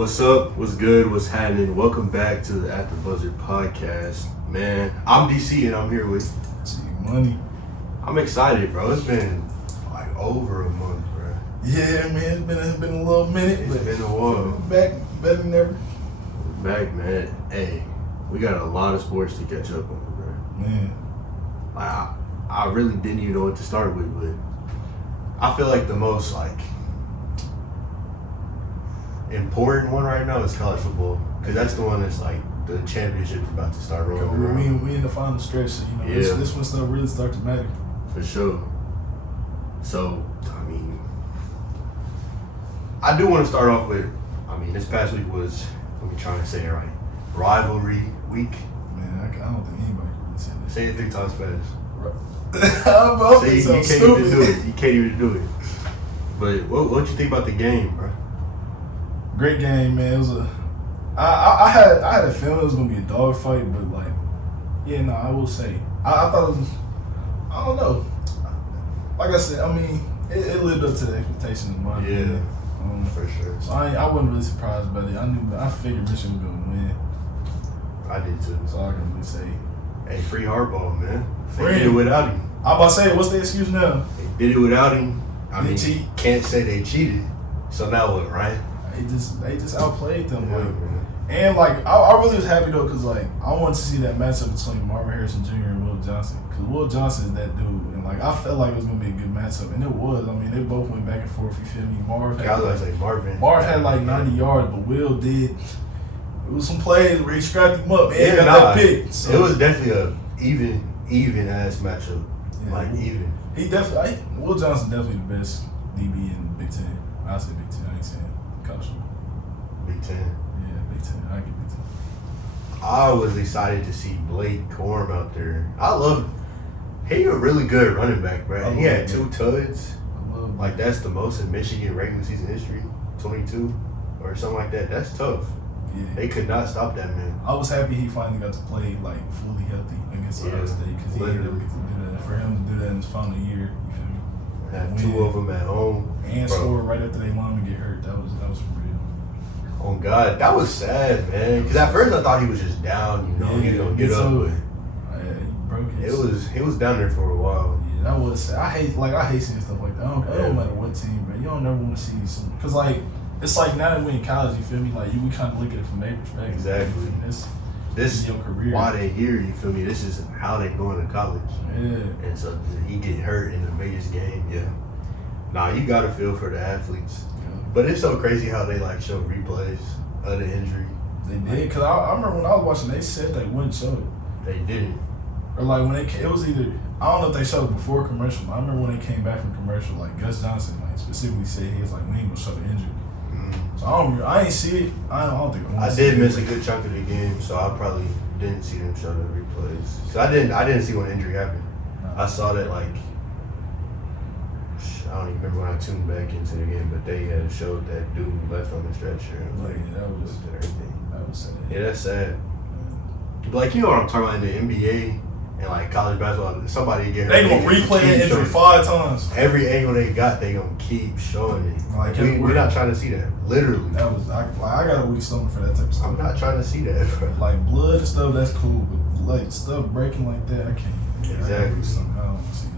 What's up? What's good? What's happening? Welcome back to the At the Buzzer podcast. Man, I'm DC and I'm here with Money. I'm excited, bro. It's been like over a month, bro. Yeah, man, it's been a little minute. It's been a while. Back better than ever. We're back, man. Hey, we got a lot of sports to catch up on, bro. Man. Like, I really didn't even know what to start with, but I feel like the most important one right now is college football, because that's the one that's like the championship's about to start rolling around. We in the final stretch, so this one stuff really start to matter. For sure. So, I mean, I do want to start off with, this past week was, let me try to say it right, rivalry week. Man, I don't think anybody can really say that. Say it 3 times fast. See, you can't even do it. You can't even do it. But what you think about the game, bro? Great game, man. It was I had a feeling it was gonna be a dogfight, but I will say I thought it was. I don't know. Like I said, it lived up to the expectations of mine. Yeah, for sure. So I wasn't really surprised about it. I figured Michigan was gonna win. I did too. So I can really say, hey, free Harbaugh, man. They did it without him. I'm about to say, what's the excuse now? They did it without him. They cheat. Can't say they cheated. So now what, right? They just outplayed them. Yeah, I really was happy though, because I wanted to see that matchup between Marvin Harrison Jr. and Will Johnson, because Will Johnson is that dude, and I felt like it was gonna be a good matchup, and it was. They both went back and forth. You feel me? Marv had like 90 yards, but Will did. It was some plays where he scrapped him up and got that pick. So. It was definitely a even ass matchup. Yeah, even. He definitely. Will Johnson definitely the best DB in Big Ten. I say Big Ten. I ain't saying college football. Big Ten. Yeah, Big Ten. I get Big Ten. I was excited to see Blake Corum out there. He a really good running back, bro. He had 2 tuds. That's the most in Michigan regular season history, 22 or something like that. That's tough. Yeah. They could not stop that man. I was happy he finally got to play fully healthy against Ohio State, because he didn't ever get to do that. For him to do that in his final year, you feel me? Have 2 of them at home and score right after they wanted to get hurt. That was real. Oh God, that was sad, man. Because at first I thought he was just down. He was gonna get up, but he broke his. He was down there for a while. Yeah, that was sad. I hate seeing stuff like that. It don't matter what team, but you don't never want to see some, because it's like now that we're in college, you feel me? We kind of look at it from their perspective. Exactly. This is your career. Why they here, you feel me? This is how they going to college. Yeah. And so he get hurt in the biggest game. Yeah. Nah, you gotta feel for the athletes. Yeah. But it's so crazy how they show replays of the injury. They did, because I remember when I was watching, they said they wouldn't show it. They didn't. Or when it was either, I don't know if they showed it before commercial, but I remember when they came back from commercial, Gus Johnson specifically said he was we ain't gonna show the injury. So I ain't see it. I don't think I did miss a good chunk of the game, so I probably didn't see them show the replays. So I didn't see when injury happened. I saw that I don't even remember when I tuned back into the game, but they had showed that dude left on the stretcher. And that was everything. That was sad. Yeah, that's sad. But you know what I'm talking about in the NBA and college basketball. Somebody get hurt. They gonna replay that injury 5 times. Every angle they got, they gonna keep showing it. We're not trying to see that. Literally. That was I got a weak stomach for that type of stuff. I'm not trying to see that, bro. Blood and stuff, that's cool, but stuff breaking like that, I can't. Exactly. I don't want to see that.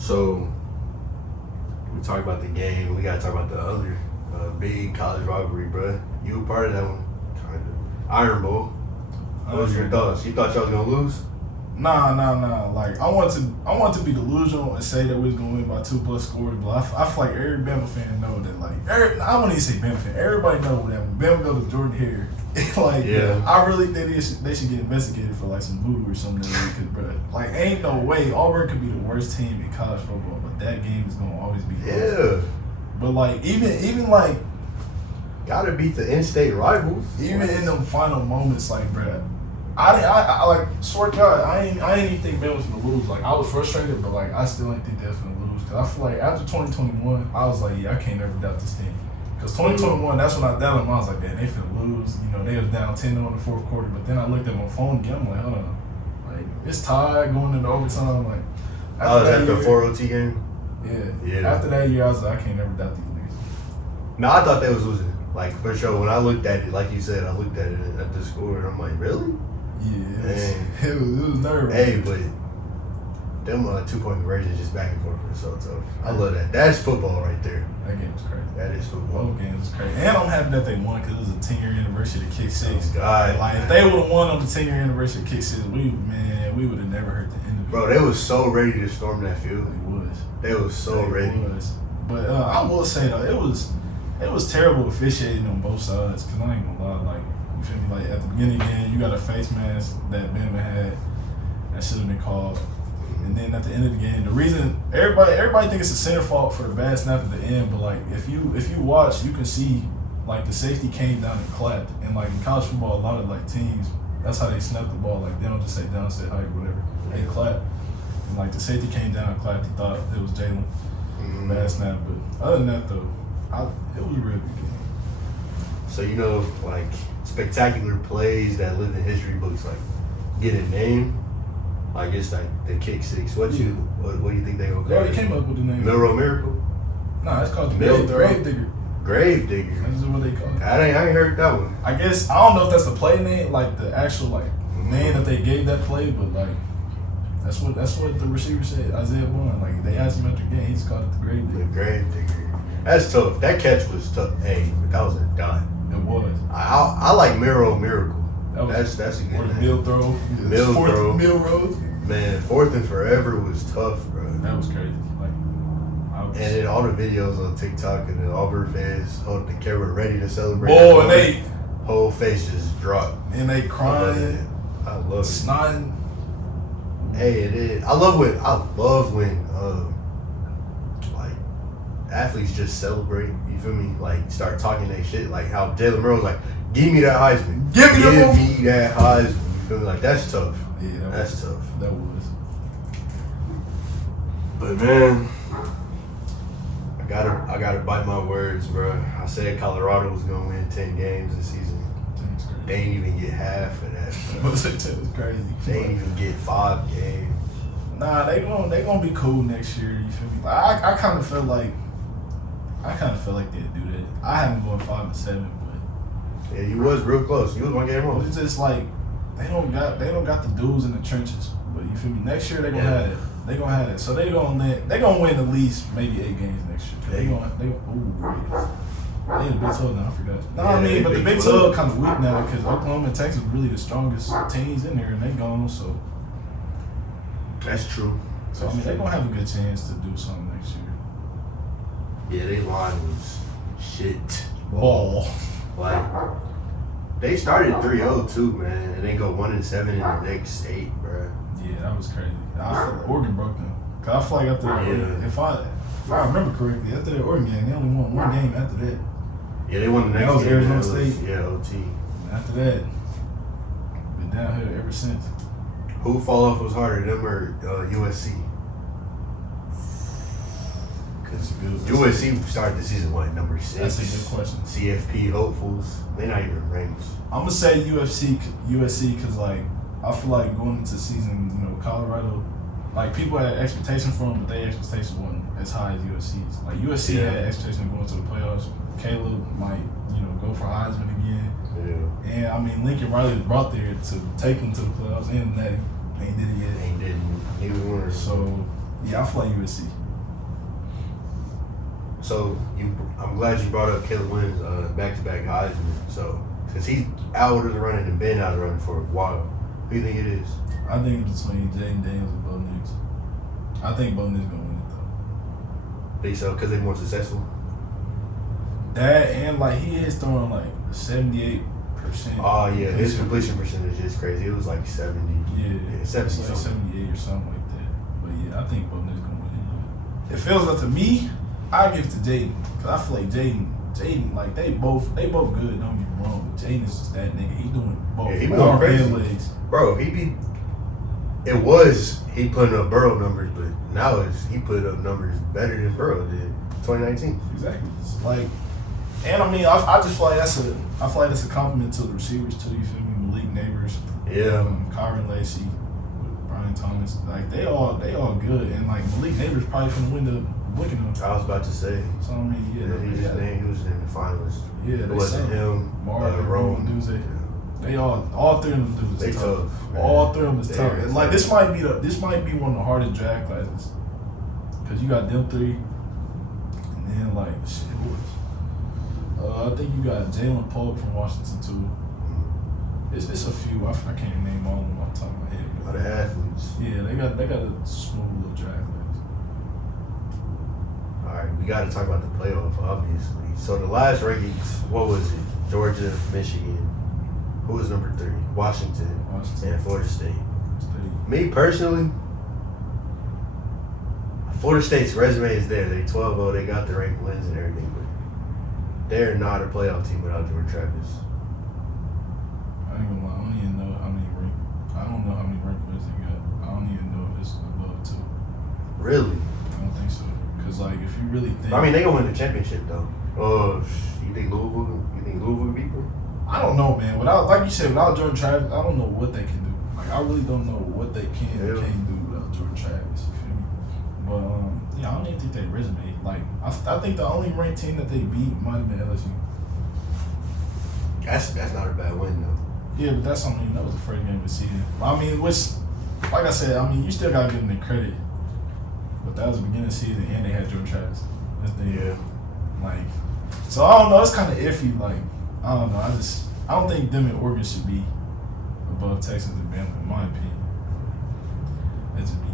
So we talk about the game. We gotta talk about the other big college rivalry, bro. You were part of that one, kind of. Iron Bowl. What was your thoughts? You thought y'all was gonna lose? Nah. I want to be delusional and say that we was gonna win by 2+ scores, but I feel like every Bama fan know that. I wouldn't even say Bama fan. Everybody know that when Bama go to Jordan Hare, I really think they should get investigated for some voodoo or something. Because, bro, ain't no way Auburn could be the worst team in college football, but that game is gonna always be close. Yeah. But even gotta beat the in-state rivals. Even in them final moments, bro. I swear to God, I ain't even think Bama was gonna lose. I was frustrated, but I still didn't think they was gonna lose, because I feel after 2021, I was I can't ever doubt this team. Because 2021, that's when I doubted them. I was man, they finna lose. They was down 10 in the fourth quarter, but then I looked at my phone again. I'm hold on, it's tied going into overtime. Was that the 4 OT game? Yeah. After that year, I was I can't ever doubt these niggas. No, I thought they was losing. Like, for sure, when I looked at it, like you said, I looked at it at the score, and I'm like, really? Yeah, it was nerve-wracking. Hey, but them 2-point conversions just back and forth are so tough. I love that. That's football right there. That game was crazy. That is football. Both games was crazy. And I'm happy that they won because it was a 10-year anniversary of Kick Six. God, like, if they would have won on the 10-year anniversary of Kick Six, we would have never heard the end of it. Bro, they was so ready to storm that field. They was so ready. But I will say, though, it was terrible officiating on both sides because I ain't gonna lie. Like, you feel me? Like, at the beginning of the game, you got a face mask that Bama had that should have been called. And then at the end of the game, the reason everybody think it's a center fault for the bad snap at the end, but like if you watch, you can see like the safety came down and clapped. And like in college football, a lot of like teams, that's how they snap the ball. Like they don't just say down, say high, whatever. They clap. And like the safety came down and clapped. He thought it was Jalen. Bad snap, but other than that though, it was a real good game. So you know, like spectacular plays that live in history books, like get a name. Like it's like the Kick Six. What do you think they gonna They already came up with the name. Milroe Miracle? Nah, it's called the Grave Digger. Grave Digger. That's what they call it. I ain't heard that one. I guess I don't know if that's the play name, like the actual like name that they gave that play, but like that's what the receiver said. Isaiah Bourne. Like they asked him after the game, he just called it the Grave Digger. The Grave Digger. That's tough. That catch was tough. Hey, but that was a dime. It was. I like Milroe Miracle. That's a good name. Mill throw. Milroe. Man, 4th and forever was tough, bro. That was crazy. And then all the videos on TikTok and the Auburn fans holding the camera ready to celebrate. Oh, and they whole face just dropped. And they crying. I love it. Snotting. Hey, it is. I love when like athletes just celebrate. You feel me? Like start talking that shit. Like how Jalen Murray was like, "Give me that Heisman. Give me that Heisman." You feel me? Like that's tough. Yeah, that's tough. That was. But man, I gotta bite my words, bro. I said Colorado was gonna win 10 games this season. They ain't even get half of that. It's crazy. They ain't even get 5 games. Nah, they gonna be cool next year. You feel me? I kind of feel like they'd do that. I haven't gone 5-7, but yeah, you was real close. You was 1 game wrong. It's just like they don't got the dudes in the trenches. But you feel me? Next year they gonna have it. They gonna have it. So they gonna win at least maybe 8 games next year. They the Big 12 now. I forgot. No, yeah, but the Big 12 kind of weak now because Oklahoma and Texas are really the strongest teams in there, and they gone. So that's true. So I mean, they gonna have a good chance to do something next year. Yeah, they line was shit. Ball. Like they started 3-0 too, man, and they go 1-7 in the next 8, bro. Yeah, that was crazy. I feel like Oregon broke them. Cause I feel like after if I remember correctly, after the Oregon game, they only won 1 game after that. Yeah, they won the next game. That was Arizona State. Yeah, OT. After that, been downhill ever since. Who fall off was harder, them or USC? Because USC started the season number 6. That's a good question. CFP hopefuls, they not even ranked. I'm gonna say USC because like I feel like going into the season, Colorado, like people had expectations for them, but their expectations wasn't as high as USC's. Like USC had expectations going to the playoffs. Caleb might, go for Heisman again. Yeah. And I mean, Lincoln Riley was brought there to take them to the playoffs, and that ain't did it yet. Ain't did it. Neither one. So yeah, I feel like USC. So I'm glad you brought up Caleb Williams back-to-back Heisman. So since he's out of the running and been out of the running for a while, who do you think it is? I think it's between Jaden Daniels and Bo Nix. I think Bo Nix gonna win it though. Think so? Because they're more successful. That and like he is throwing like 78%. Oh yeah, his completion percentage is crazy. It was like 70. Yeah, 70 like 78 or something like that. But yeah, I think Bo Nix gonna win it. It feels like to me, I give it to Jaden because I feel like Jaden, like they both good. Don't get me wrong, but Jaden is just that nigga. He doing both. Yeah, he going crazy. Legs. Bro, he putting up Burrow numbers, but now he put up numbers better than Burrow did in 2019. Exactly. It's like, and I mean, I just feel like that's a compliment to the receivers too. You feel me? Malik Neighbors, Kyron Lacy, Brian Thomas, like they all good, and like Malik Neighbors probably gonna win the looking at them. I was about to say. So I mean, He was in the finals. Yeah, It wasn't him. Marvin, Rome. Duze. They all three of them dudes. They tough. All three of them is tough. They're And like this might be one of the hardest draft classes, cause you got them three, and then like shit, who else? I think you got Jalen Polk from Washington too. It's a few. I can't name all of them off the top of my head. A lot of athletes. Yeah, they got a smooth little draft class. All right, we got to talk about the playoff, obviously. So the last rankings, what was it? Georgia, Michigan. Who was number 3? Washington. And Florida State. Me personally, Florida State's resume is there. They 12-0. They got the ranked wins and everything, but they're not a playoff team without Jordan Travis. I ain't gonna lie. I don't even know how many ranked wins they got. I don't even know if it's above 2. Really? I don't think so. Cause like if you really think, I mean, they gonna win the championship though. You think Louisville can beat them? I don't know, man. Without, like you said, without Jordan Travis, I don't know what they can do. Like I really don't know what they can and can't do without Jordan Travis. You feel me? But yeah, I don't even think they resume. Like I think the only ranked team that they beat might have been LSU. That's not a bad win though. Yeah, but that's something that was the first game of the season. I mean, which, like I said, you still gotta give them the credit. But that was the beginning of the season, and they had Jordan Travis. That's the like. So I don't know. It's kind of iffy. Like I don't know. I don't think them and Oregon should be above Texas and Bama, in my opinion. That's just me.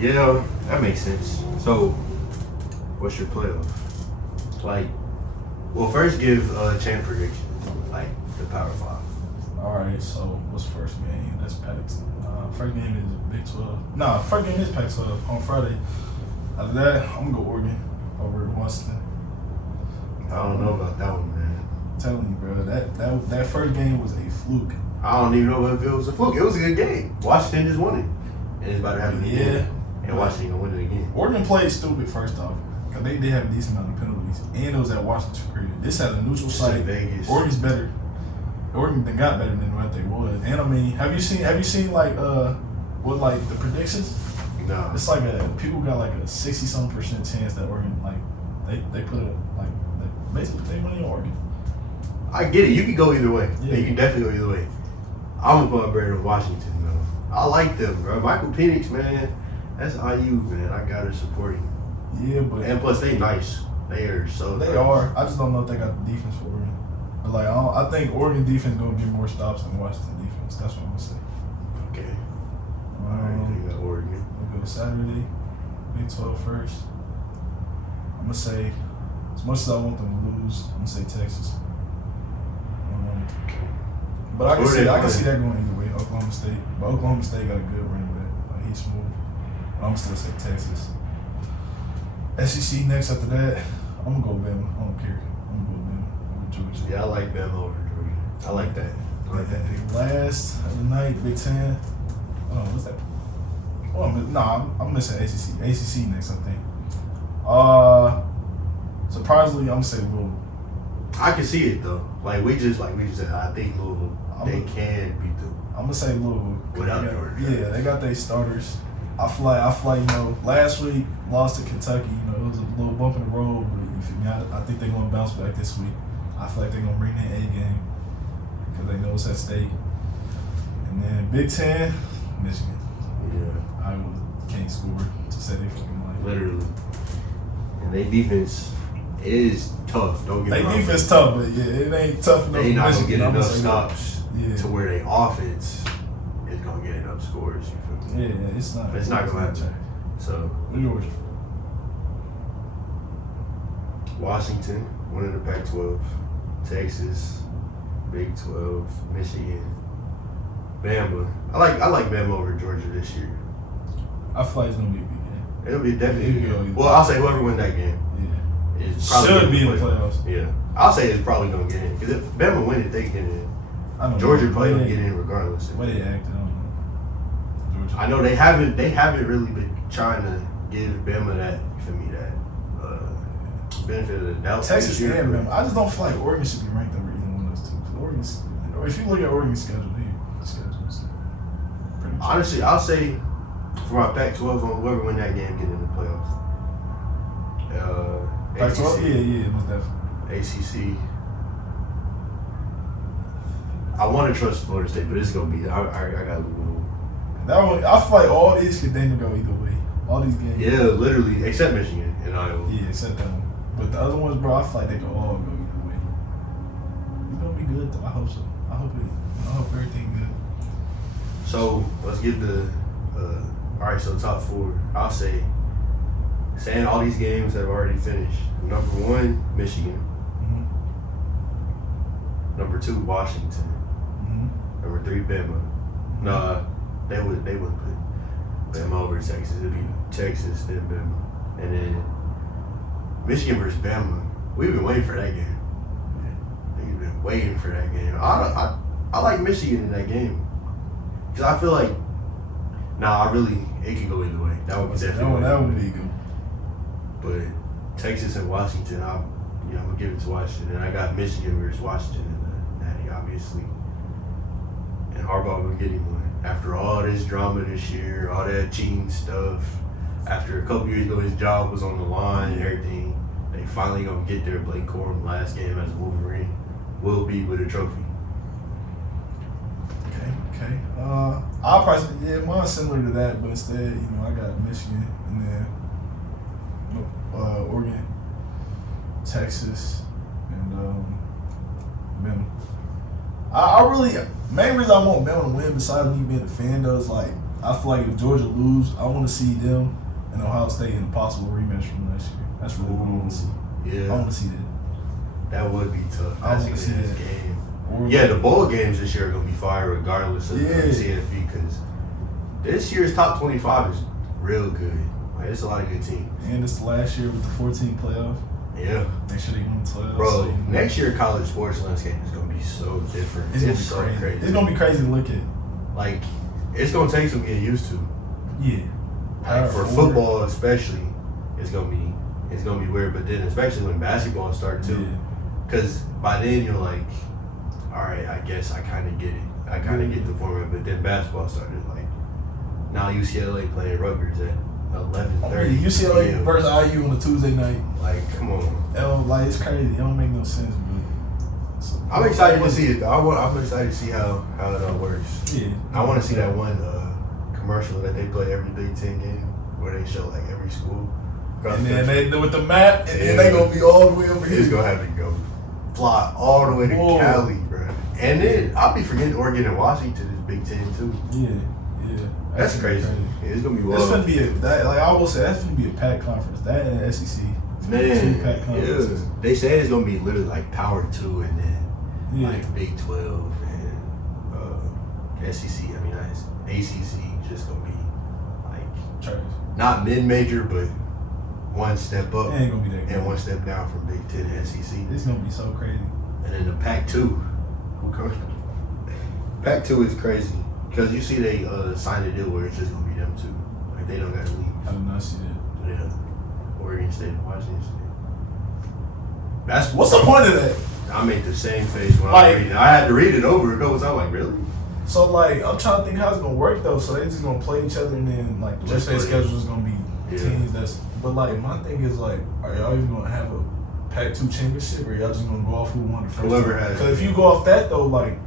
Yeah, that makes sense. So, what's your playoff? Like, well, first give champ prediction, like the Power 5. All right. So what's first game? That's Pac-12. First game is Big 12. Nah, first game is Pac-12 on Friday. After that, I'm gonna go Oregon over Washington. I don't know about that one, man. I'm telling you, bro, that first game was a fluke. I don't even know if it was a fluke. It was a good game. Washington just won it, and it's about to happen again. And Washington gonna win it again. Oregon played stupid first off, because they did have a decent amount of penalties, and it was at Washington Creek. This had a neutral site. Vegas. Oregon's better. Oregon got better than what they was. And I mean, have you seen like what like the predictions? No. It's like people got like a 60-something% chance that Oregon like they put it like basically they money on Oregon. I get it. You can go either way. Yeah. You can definitely go either way. I'm gonna put Brandon Washington though. I like them, bro. Michael Penix, man. That's IU, man. I gotta support him. Yeah, but And plus, they nice. They are so. they nice. are. I just don't know if they got the defense for Oregon. But like I think Oregon defense gonna get more stops than Washington defense. That's what I'm gonna say. Okay. All right. You got Oregon. We'll go Saturday, Big 12 first. I'm gonna say, as much as I want them to lose, I'm gonna say Texas. But I can see that going either way. Oklahoma State, but Oklahoma State got a good running back. Like he's smooth. But I'm still say Texas. SEC next after that. I'm gonna go Bama. I don't care. I'm gonna go Bama over Georgia. Yeah, I like Bama over Georgia. I like that. I like that pick. Last of the night, Big 10. What's that? Oh, I'm missing ACC. ACC next, I think. Surprisingly, I'm gonna say Louisville. I can see it though. Like we just said, I think Louisville they can beat them. I'm gonna say Louisville. Without Georgia. Yeah, they got their starters. I feel like, last week lost to Kentucky. It was a little bump in the road, but if you got it, I think they're gonna bounce back this week. I feel like they're gonna bring their A game because they know it's at stake. And then Big 10, Michigan. Yeah. Iowa can't score to say they fucking life. Literally. And their defense is tough. Don't get me wrong. Their defense tough, but yeah, it ain't tough enough. They not gonna Michigan. get enough stops Yeah. to where their offense is gonna get enough scores. You feel me? Yeah, it's not. It's not gonna happen. So Yours. Washington winning the Pac-12, Texas, Big 12, Michigan, Bama. I like Bama over Georgia this year. I feel like it's gonna be a big game. It'll be definitely a good It'll game. be- Well, I'll say whoever wins that game Yeah. is probably Should gonna be in the play. playoffs. Yeah, I'll say it's probably gonna get in because if Bama win it, they get in. I know. Georgia probably Way gonna they- get in regardless. Way they acted on Georgia. I know they haven't really been trying to give Bama that benefit of the doubt. Texas this year. and Bama. I just don't feel like Oregon should be ranked over either one of those two. 'Cause Oregon's, if you look at Oregon's schedule, their schedule is pretty. Honestly, I'll say for my Pac-12, whoever win that game get in the playoffs. Pac-12, yeah, most definitely. ACC. I want to trust Florida State, but it's gonna be. I got Louisville. That one, I feel like all these could then go either way. All these games. Yeah, literally, except Michigan and Iowa. Yeah, except that one. But the other ones, bro, I feel like they could all go either way. It's gonna be good though. I hope so. I hope everything good. So let's get the. All right, so top four. I'll say. Saying all these games that have already finished. Number 1, Michigan. Mm-hmm. Number 2, Washington. Mm-hmm. Number 3, Bama. Nah, they wouldn't put Bama over Texas. It'd be Texas, then Bama. And then Michigan versus Bama. We've been waiting for that game. We've been waiting for that game. I like Michigan in that game. Because I feel like, it could go either way. That would definitely that would be good. But Texas and Washington, I'm gonna give it to Washington. And I got Michigan versus Washington in the Natty, obviously. And Harbaugh will get him one. After all this drama this year, all that cheating stuff, after a couple years ago his job was on the line and everything, they finally gonna get their Blake Corum last game as a Wolverine. Will be with a trophy. Okay. I'll probably mine's similar to that, but instead, I got Michigan and then Oregon, Texas, and Bama. I really, main reason I want Bama to win, besides me being a fan, though, is like I feel like if Georgia lose, I want to see them and Ohio State in a possible rematch from last year. That's really what I want to see. Yeah, I want to see that. That would be tough. I want to see this that game. Oregon. Yeah, the bowl games this year are gonna be fire regardless of CFP, because this year's top 25 is real good. Like, it's a lot of good teams. And it's the last year with the 14 playoff. Yeah. Make sure they win 12. Bro, so, next year college sports landscape is gonna be so different. It's so crazy. It's gonna be crazy to look at. Like, it's gonna take some getting used to. Yeah. Like, for football especially, it's gonna be weird. But then especially when basketball starts too, because by then you're like, all right, I guess I kind of get it. I kind of get the format. But then basketball started, like, now UCLA playing Rutgers at 11:30. UCLA versus IU on a Tuesday night. Like, come on. It's crazy. It don't make no sense, but so, I'm excited to see it. I'm excited to see how it all works. Yeah. I want to see that one commercial that they play every Big Ten game where they show like every school. And then they do with the map, and then they gonna be all the way over here. It's gonna have to go fly all the way to Cali, bro. And then I'll be forgetting Oregon and Washington is Big Ten too. Yeah. That's crazy. Yeah, it's gonna be wild. It's gonna be I will say that's gonna be a packed conference. That and the SEC. Man, packed conferences. Yeah. They say it's gonna be literally like Power 2 and then like Big 12 and SEC. I mean, that's ACC just gonna be like trash. Not mid-major, but one step up It ain't gonna be that good. and one step down from Big 10 and SEC. It's gonna be so crazy. And then the Pac-2. Pac-2 is crazy because you see they signed a deal where it's just gonna be them two. Like, they don't gotta leave. I did not see that. Yeah. Oregon State and Washington State. That's What's the point of that? I made the same face when I was reading it. I had to read it over a couple times. I'm like, really? So, like, I'm trying to think how it's gonna work though. So they just gonna play each other, and then like the rest of their schedule is gonna be teams that's. But like, my thing is like, are y'all even gonna have a Pac-2 championship, or y'all just gonna go off who won the first? Whoever has. Because if you go off that though, like,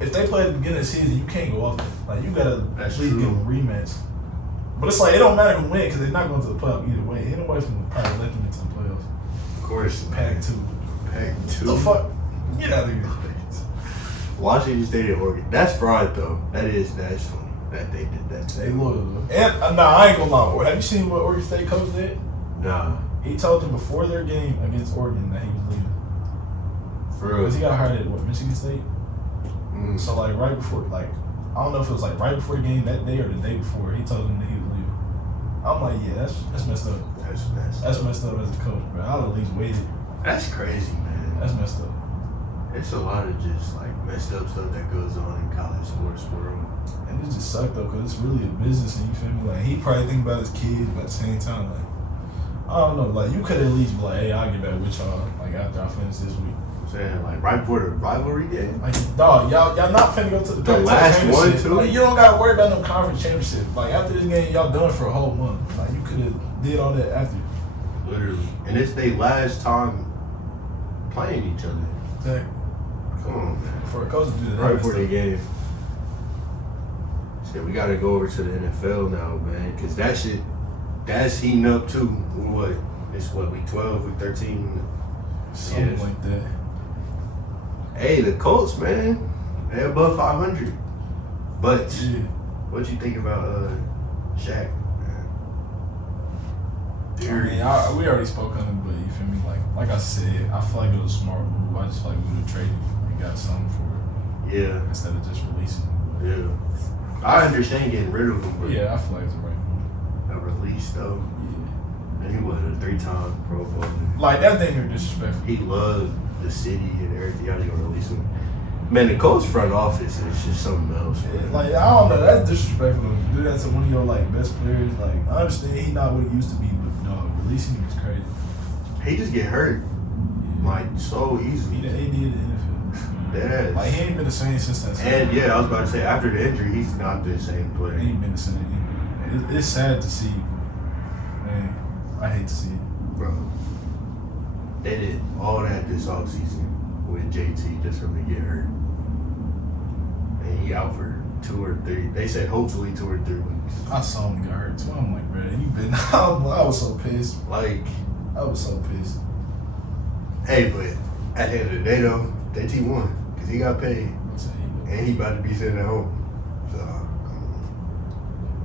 if they play at the beginning of the season, you can't go off that. Like, you gotta at least give them a rematch. But it's like it don't matter who wins because they're not going to the playoff either way. Ain't nobody from the probably let them into the playoffs. Of course, Pac-2. Pac-2. The fuck? Get out of here. Washington State and Oregon. That's fraud though. That's funny that they did that. They loyal though. And I ain't gonna lie. Have you seen what Oregon State coach did? Nah. He told them before their game against Oregon that he was leaving. For real? Because he got hired at Michigan State. Mm. So like right before, like I don't know if it was like right before the game that day or the day before, he told them that he was leaving. I'm like, yeah, that's messed up. That's messed up as a coach, bro. I'd at least waited. That's crazy, man. That's messed up. It's a lot of just like messed up stuff that goes on in college sports world. And it just sucked though, cause it's really a business, and you feel me? Like he probably think about his kids, but at the same time, like I don't know, like you could at least be like, hey, I'll get back with y'all like after I finish this week. I'm saying? Like, right before the rivalry game. Like, dog, y'all not finna go to the last one, championship. too? Like, you don't gotta worry about no conference championship. Like, after this game, y'all done for a whole month. Like, you could have did all that after. Literally. And it's their last time playing each other. Exactly. Come on, man. For a coach to do that. Right before the game. Shit, we gotta go over to the NFL now, man. Because that shit, that's heating up, too. What? It's what, week 12, week 13? Something like that. Hey, the Colts, man, they're above 500. But Yeah. what you think about Shaq? I mean, we already spoke on it, but you feel me? Like I said, I feel like it was a smart move. I just feel like we would have traded and got something for it. Yeah. Instead of just releasing him. Yeah. I understand getting rid of him, but Yeah, I feel like it's the right move. a release, though. Yeah. And he was a 3-time Pro Bowler. Like, that thing is disrespectful. He loved the city and everything. How they gonna release him? Man, the Colts front office is just something else, man. Like, I don't know, that's disrespectful to do that to one of your like best players. Like, I understand he not what he used to be, but dog, releasing him is crazy. He just get hurt like so He easily. the AD of the NFL. Yes. Like, he ain't been the same since that. And yeah, I was about to say after the injury, he's not the same player. He ain't been the same. It's sad to see, but man, I hate to see it. Bro, they did all that this offseason with JT just for him to get hurt. And he out for 2 or 3. They said hopefully 2 or 3 weeks. I saw him get hurt too. I'm like, bro, you been. I was so pissed. Like, I was so pissed. hey, but at the end of the day though, JT won because he got paid I'm saying, and he about to be sitting at home. So,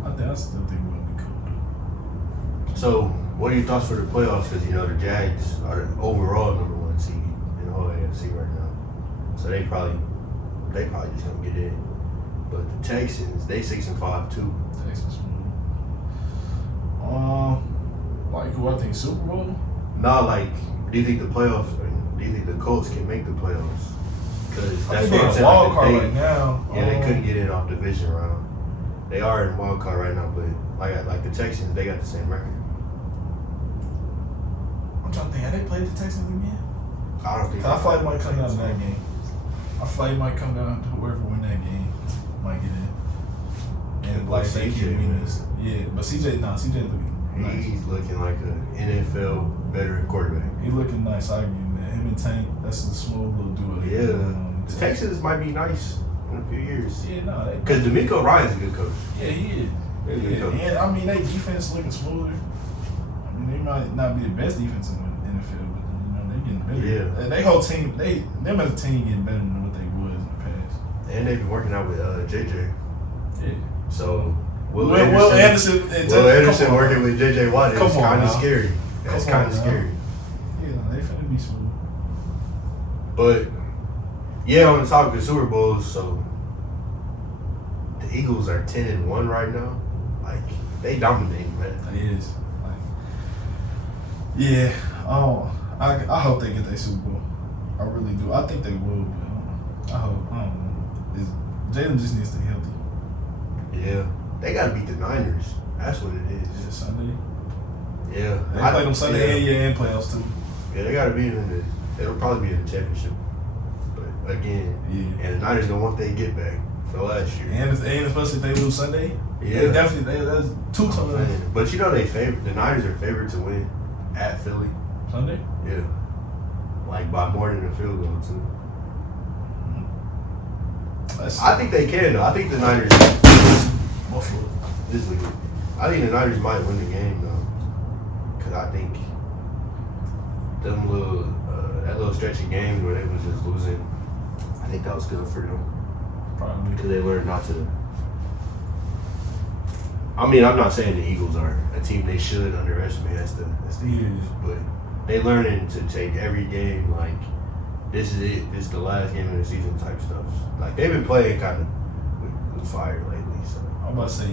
I still think we'll be cool. so what are your thoughts for the playoffs? Because you know the Jags are the overall #1 seed in the whole AFC right now, so they probably just gonna get in. But the Texans, they 6-5 too. Texas. Like who I think Super Bowl? Not like, do you think the playoffs? Do you think the Colts can make the playoffs? Because that's what I'm saying. Wild Like, card they, right now. yeah, they couldn't get in off division round. They are in wild card right now, but like the Texans, they got the same record. I'm trying to think. Have they played the Texans again? I don't think. I feel like it might come down to that game. I feel like it might come down to whoever win that game might get in. And like they keep winning. Yeah, but CJ looking nice. He's looking like an NFL veteran quarterback. He looking nice. I agree, man. Him and Tank, that's a smooth little duo. Yeah, the Texans might be nice in a few years. Yeah, no, Because D'Amico Ryan's a good coach. yeah, he is. He's a good Yeah, coach. and I mean, they defense looking smoother. I mean, they might not be the best defense in the NFL, but you know they getting better. Yeah. And they whole team, them as a team getting better than what they was in the past. And they've been working out with JJ. Yeah. So Will Anderson working with JJ Watt is Come on kind of now. scary. That's Come on kind of now. scary. Yeah, they finna be smooth. But yeah, on the topic of Super Bowls, so the Eagles are 10-1 right now. Like they dominating, man. It is. Like, yeah. I hope they get their Super Bowl. I really do. I think they will, but I hope. I don't know. Jalen just needs to be healthy. Yeah, they got to beat the Niners. That's what it is. Is it Sunday? Yeah, They play them Sunday and playoffs too. Yeah, they got to be in the. It'll probably be in the championship. But again, Yeah. and the Niners don't want they get back for last year. And especially if they lose Sunday. Yeah. They definitely. That's two times. But you know the Niners are favored to win at Philly. Sunday? Yeah. Like by more than a field goal too. I think they can though. I think the Niners Buffalo. this week. I think the Niners might win the game though. Cause I think them little that little stretch of games where they was just losing, I think that was good for them. Probably. Because they learned not to. I mean, I'm not saying the Eagles are a team they should underestimate. That's the Eagles, but they learning to take every game like this is it. This is the last game of the season type stuff. Like they've been playing kind of with fire lately. So I'm about to say,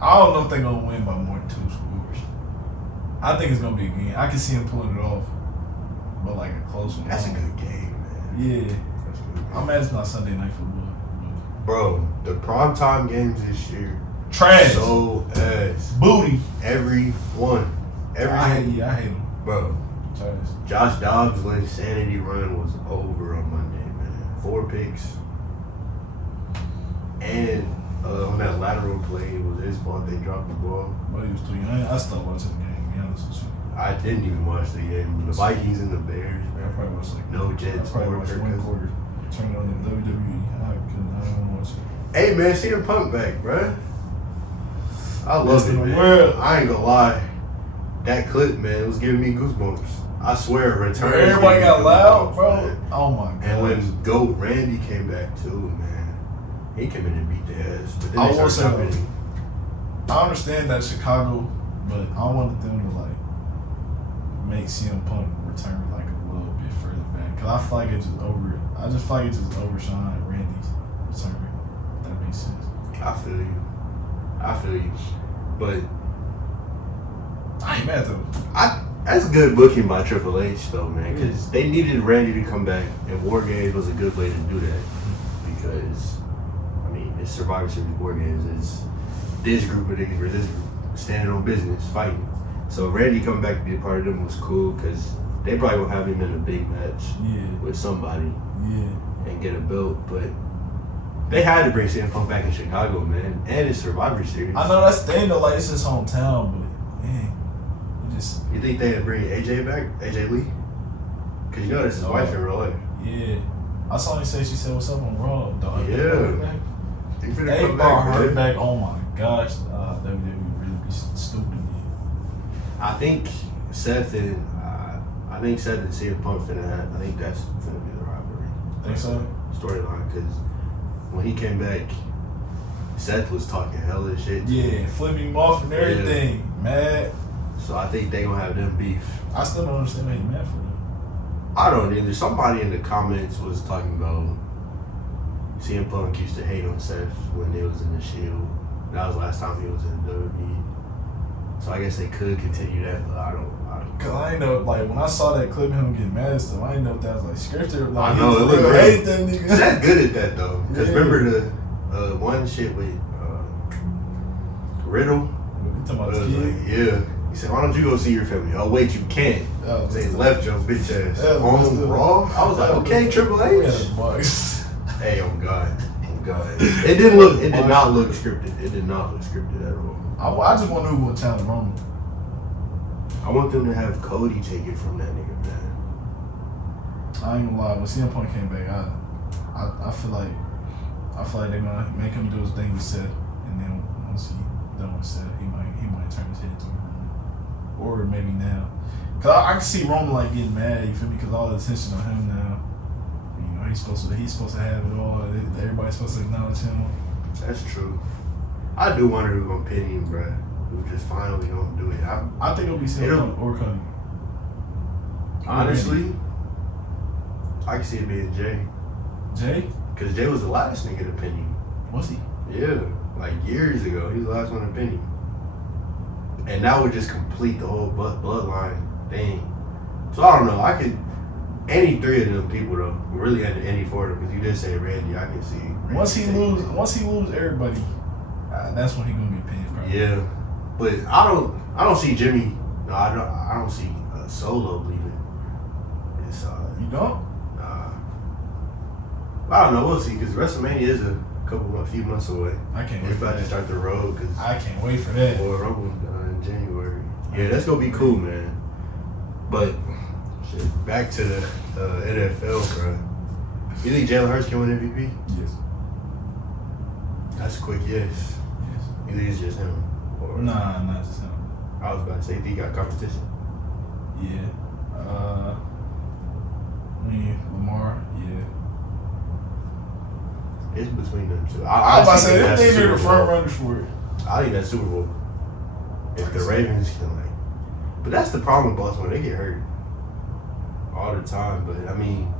I don't know if they're gonna win by more than 2 scores. I think it's gonna be a game. I can see them pulling it off, but like a close one. that's a good game, man. Yeah. That's a good game. I'm mad it's not Sunday night football. Bro, the primetime games this year Trash. so ass. Booty. Every one. I hate them. Bro, Chase. Josh Dobbs' insanity run was over on Monday, man. 4 picks. And on that lateral play, it was his fault they dropped the ball. But he was too young. I stopped watching the game, to be honest with you. I didn't even watch the game. The Vikings and the Bears, I man. probably watched like No Jets, I probably no watched Kirk one Cousins. quarter. Turned on the WWE. I don't watch it. Hey, man, CM Punk back, bruh. I love Best it, in the man. world. I ain't gonna lie. That clip, man, was giving me goosebumps. I swear, return. Everybody got loud, bro. Oh my god. And when GOAT Randy came back too, man, he came in and beat the ass. But then I they will started say, competing. I understand that Chicago, but I wanted them to like make CM Punk return like a little bit further back, cause I feel like it just over. I just feel like it just overshined Randy's return. If that makes sense. I feel you. But I ain't mad though. that's good booking by Triple H though, man, because they needed Randy to come back, and War Games was a good way to do that. Because I mean, it's Survivor Series War Games. It's this group of niggas or this group standing on business, fighting. So Randy coming back to be a part of them was cool because they probably gonna have him in a big match with somebody and get a belt. But they had to bring CM Punk back in Chicago, man, and it's Survivor Series. I know that's the thing though. Like it's his hometown, but man, it just You think they'd bring AJ back, AJ Lee? Because you know that's his wife in real life. yeah. I saw him say she said what's up on Raw, dog. Yeah. They brought her back. Oh my gosh, WWE really be stupid. I think Seth and CM Punk finna have. I think that's finna be the rivalry. Think so? Storyline, because when he came back, Seth was talking hella shit. Yeah, flipping him off and everything. Mad. So I think they gonna have them beef. I still don't understand how you mad for them. I don't either. Somebody in the comments was talking about CM Punk used to hate on Seth when they was in the Shield. That was the last time he was in WWE. So I guess they could continue that, but I don't. Cause I ain't know, like when I saw that clip of him getting mad and stuff, I didn't know if that was like scripted. Like, I know, it looked I real. hate that nigga. Seth good at that though. Cause Yeah. remember the one shit with Riddle? You talking about Was his like, kid? yeah. He said, "Why don't you go see your family?" Oh wait, you can't. Oh, They left your bitch ass Yeah, on Raw. I was like, okay, Triple H. Hey, oh God, oh God. It did not look scripted. It did not look scripted at all. I just wonder who will challenge Roman. I want them to have Cody take it from that nigga, man. I ain't gonna lie, when CM Punk came back, I feel like they're gonna make him do his thing with Seth, and then once he done with Seth, he might turn his head to Roman, or maybe now, cause I can see Roman like getting mad. You feel me? Cause all the attention on him now. You know he's supposed to have it all. Everybody's supposed to acknowledge him. That's true. I do wonder who's gonna pin him, bruh. Who just finally gonna do it. I think it'll be CM Punk or Cody. Honestly, I can see it being Jay. Jay? Because Jay was the last nigga to pin him. Was he? Yeah, like years ago. He was the last one to pin him. And that would just complete the whole bloodline thing. So I don't know. I could, any three of them people though, really any four of them, because you did say Randy, I can see. Randy Once he taking lose everybody, that's when he gonna get pinned. Probably. Yeah, but I don't see Jimmy. No, I don't see Solo leaving. It's You don't? I don't know. We'll see because WrestleMania is a few months away. I can't We're wait for about to that. start the road because I can't wait for that. Royal Rumble in January. Yeah, that's gonna be cool, man. But shit, back to the NFL, bro. You think Jalen Hurts can win MVP? Yes. That's a quick yes. Yes. You think it's just him? Or, Nah, not just him. I was about to say, think he got competition. Yeah. Lamar. Yeah. It's between them two. I was about to say think they that's are the Super front Bowl. runners for it. I think that's Super Bowl. If the Ravens can like, but that's the problem with Baltimore. They get hurt all the time. But I mean,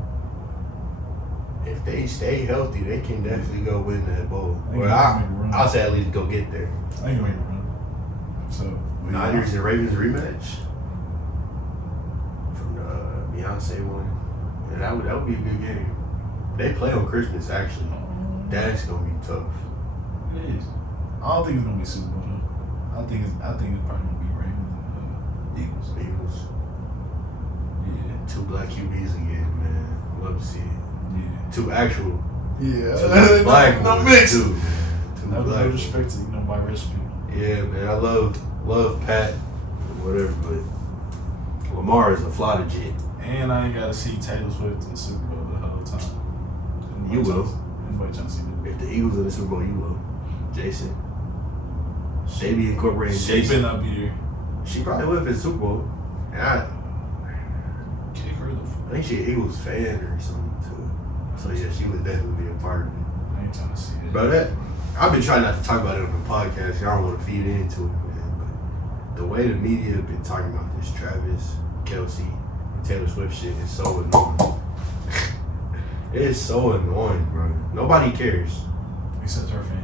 if they stay healthy, they can definitely go win that bowl. Or I'll say at least go get there. I ain't gonna make a run. So Niners and Ravens rematch from the Beyonce one. Yeah, that would be a good game. They play on Christmas actually. That's gonna be tough. It is. I don't think it's gonna be Super Bowl though. I think it's probably gonna be Ravens and Eagles. Eagles. two black QBs again, man. Love to see it. Yeah. Two actual. Yeah. Two black no ones, mix. too, man. Two No black ones. disrespect to by recipe. Yeah, man. I love Pat, whatever, but Lamar is a fly legit. And I ain't gotta see Taylor Swift in the Super Bowl the whole time. You will. Anybody trying to see that? If the Eagles in the Super Bowl, you will. Jason. They be incorporating She Jason. better not be there. She probably would if it's Super Bowl. And I think she an Eagles fan or something too. So yeah, she would definitely be a part of it. I ain't trying to see that. But I've been trying not to talk about it on the podcast. 'Cause I don't want to feed into it, man. But the way the media have been talking about this Travis, Kelsey, and Taylor Swift shit is so annoying. It is so annoying, bro. Nobody cares. Except her fans.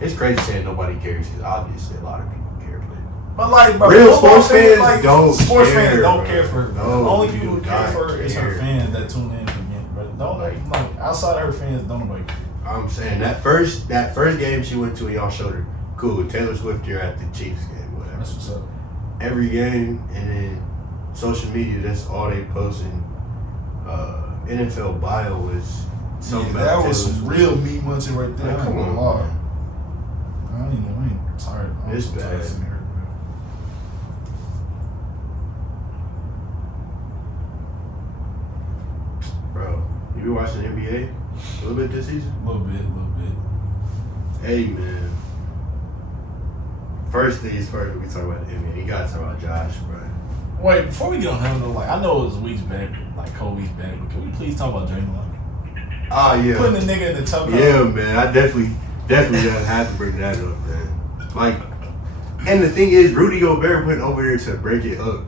It's crazy saying nobody cares because obviously a lot of people care. But like, bro, Real football sports fans don't sports care, fans don't bro. care for her. No, The only you people who do care not for her is her care. fans that tune in for me, bro. Don't like outside of her fans, don't nobody care. I'm saying that first game she went to and y'all showed her, cool, Taylor Swift here at the Chiefs game, whatever. That's what's up. Every game, and then social media, that's all they posting. NFL bio was something Yeah, about that was Taylor some Swift. real meat munching right there. Like, I ain't come gonna on, lie. man. I ain't tired. I'm It's so tired bad. of seeing her, bro. Bro, you been watching the NBA a little bit this season? A little bit. Hey, man. First things first, we talk about the NBA. You gotta talk about Josh, bro. Wait, before we get on him though, like I know it was weeks back, like cold weeks back, but can we please talk about Draymond? Oh, yeah. Putting the nigga in the tub. Yeah, man. I definitely gonna have to bring that up, man. Like, and the thing is, Rudy Gobert went over there to break it up.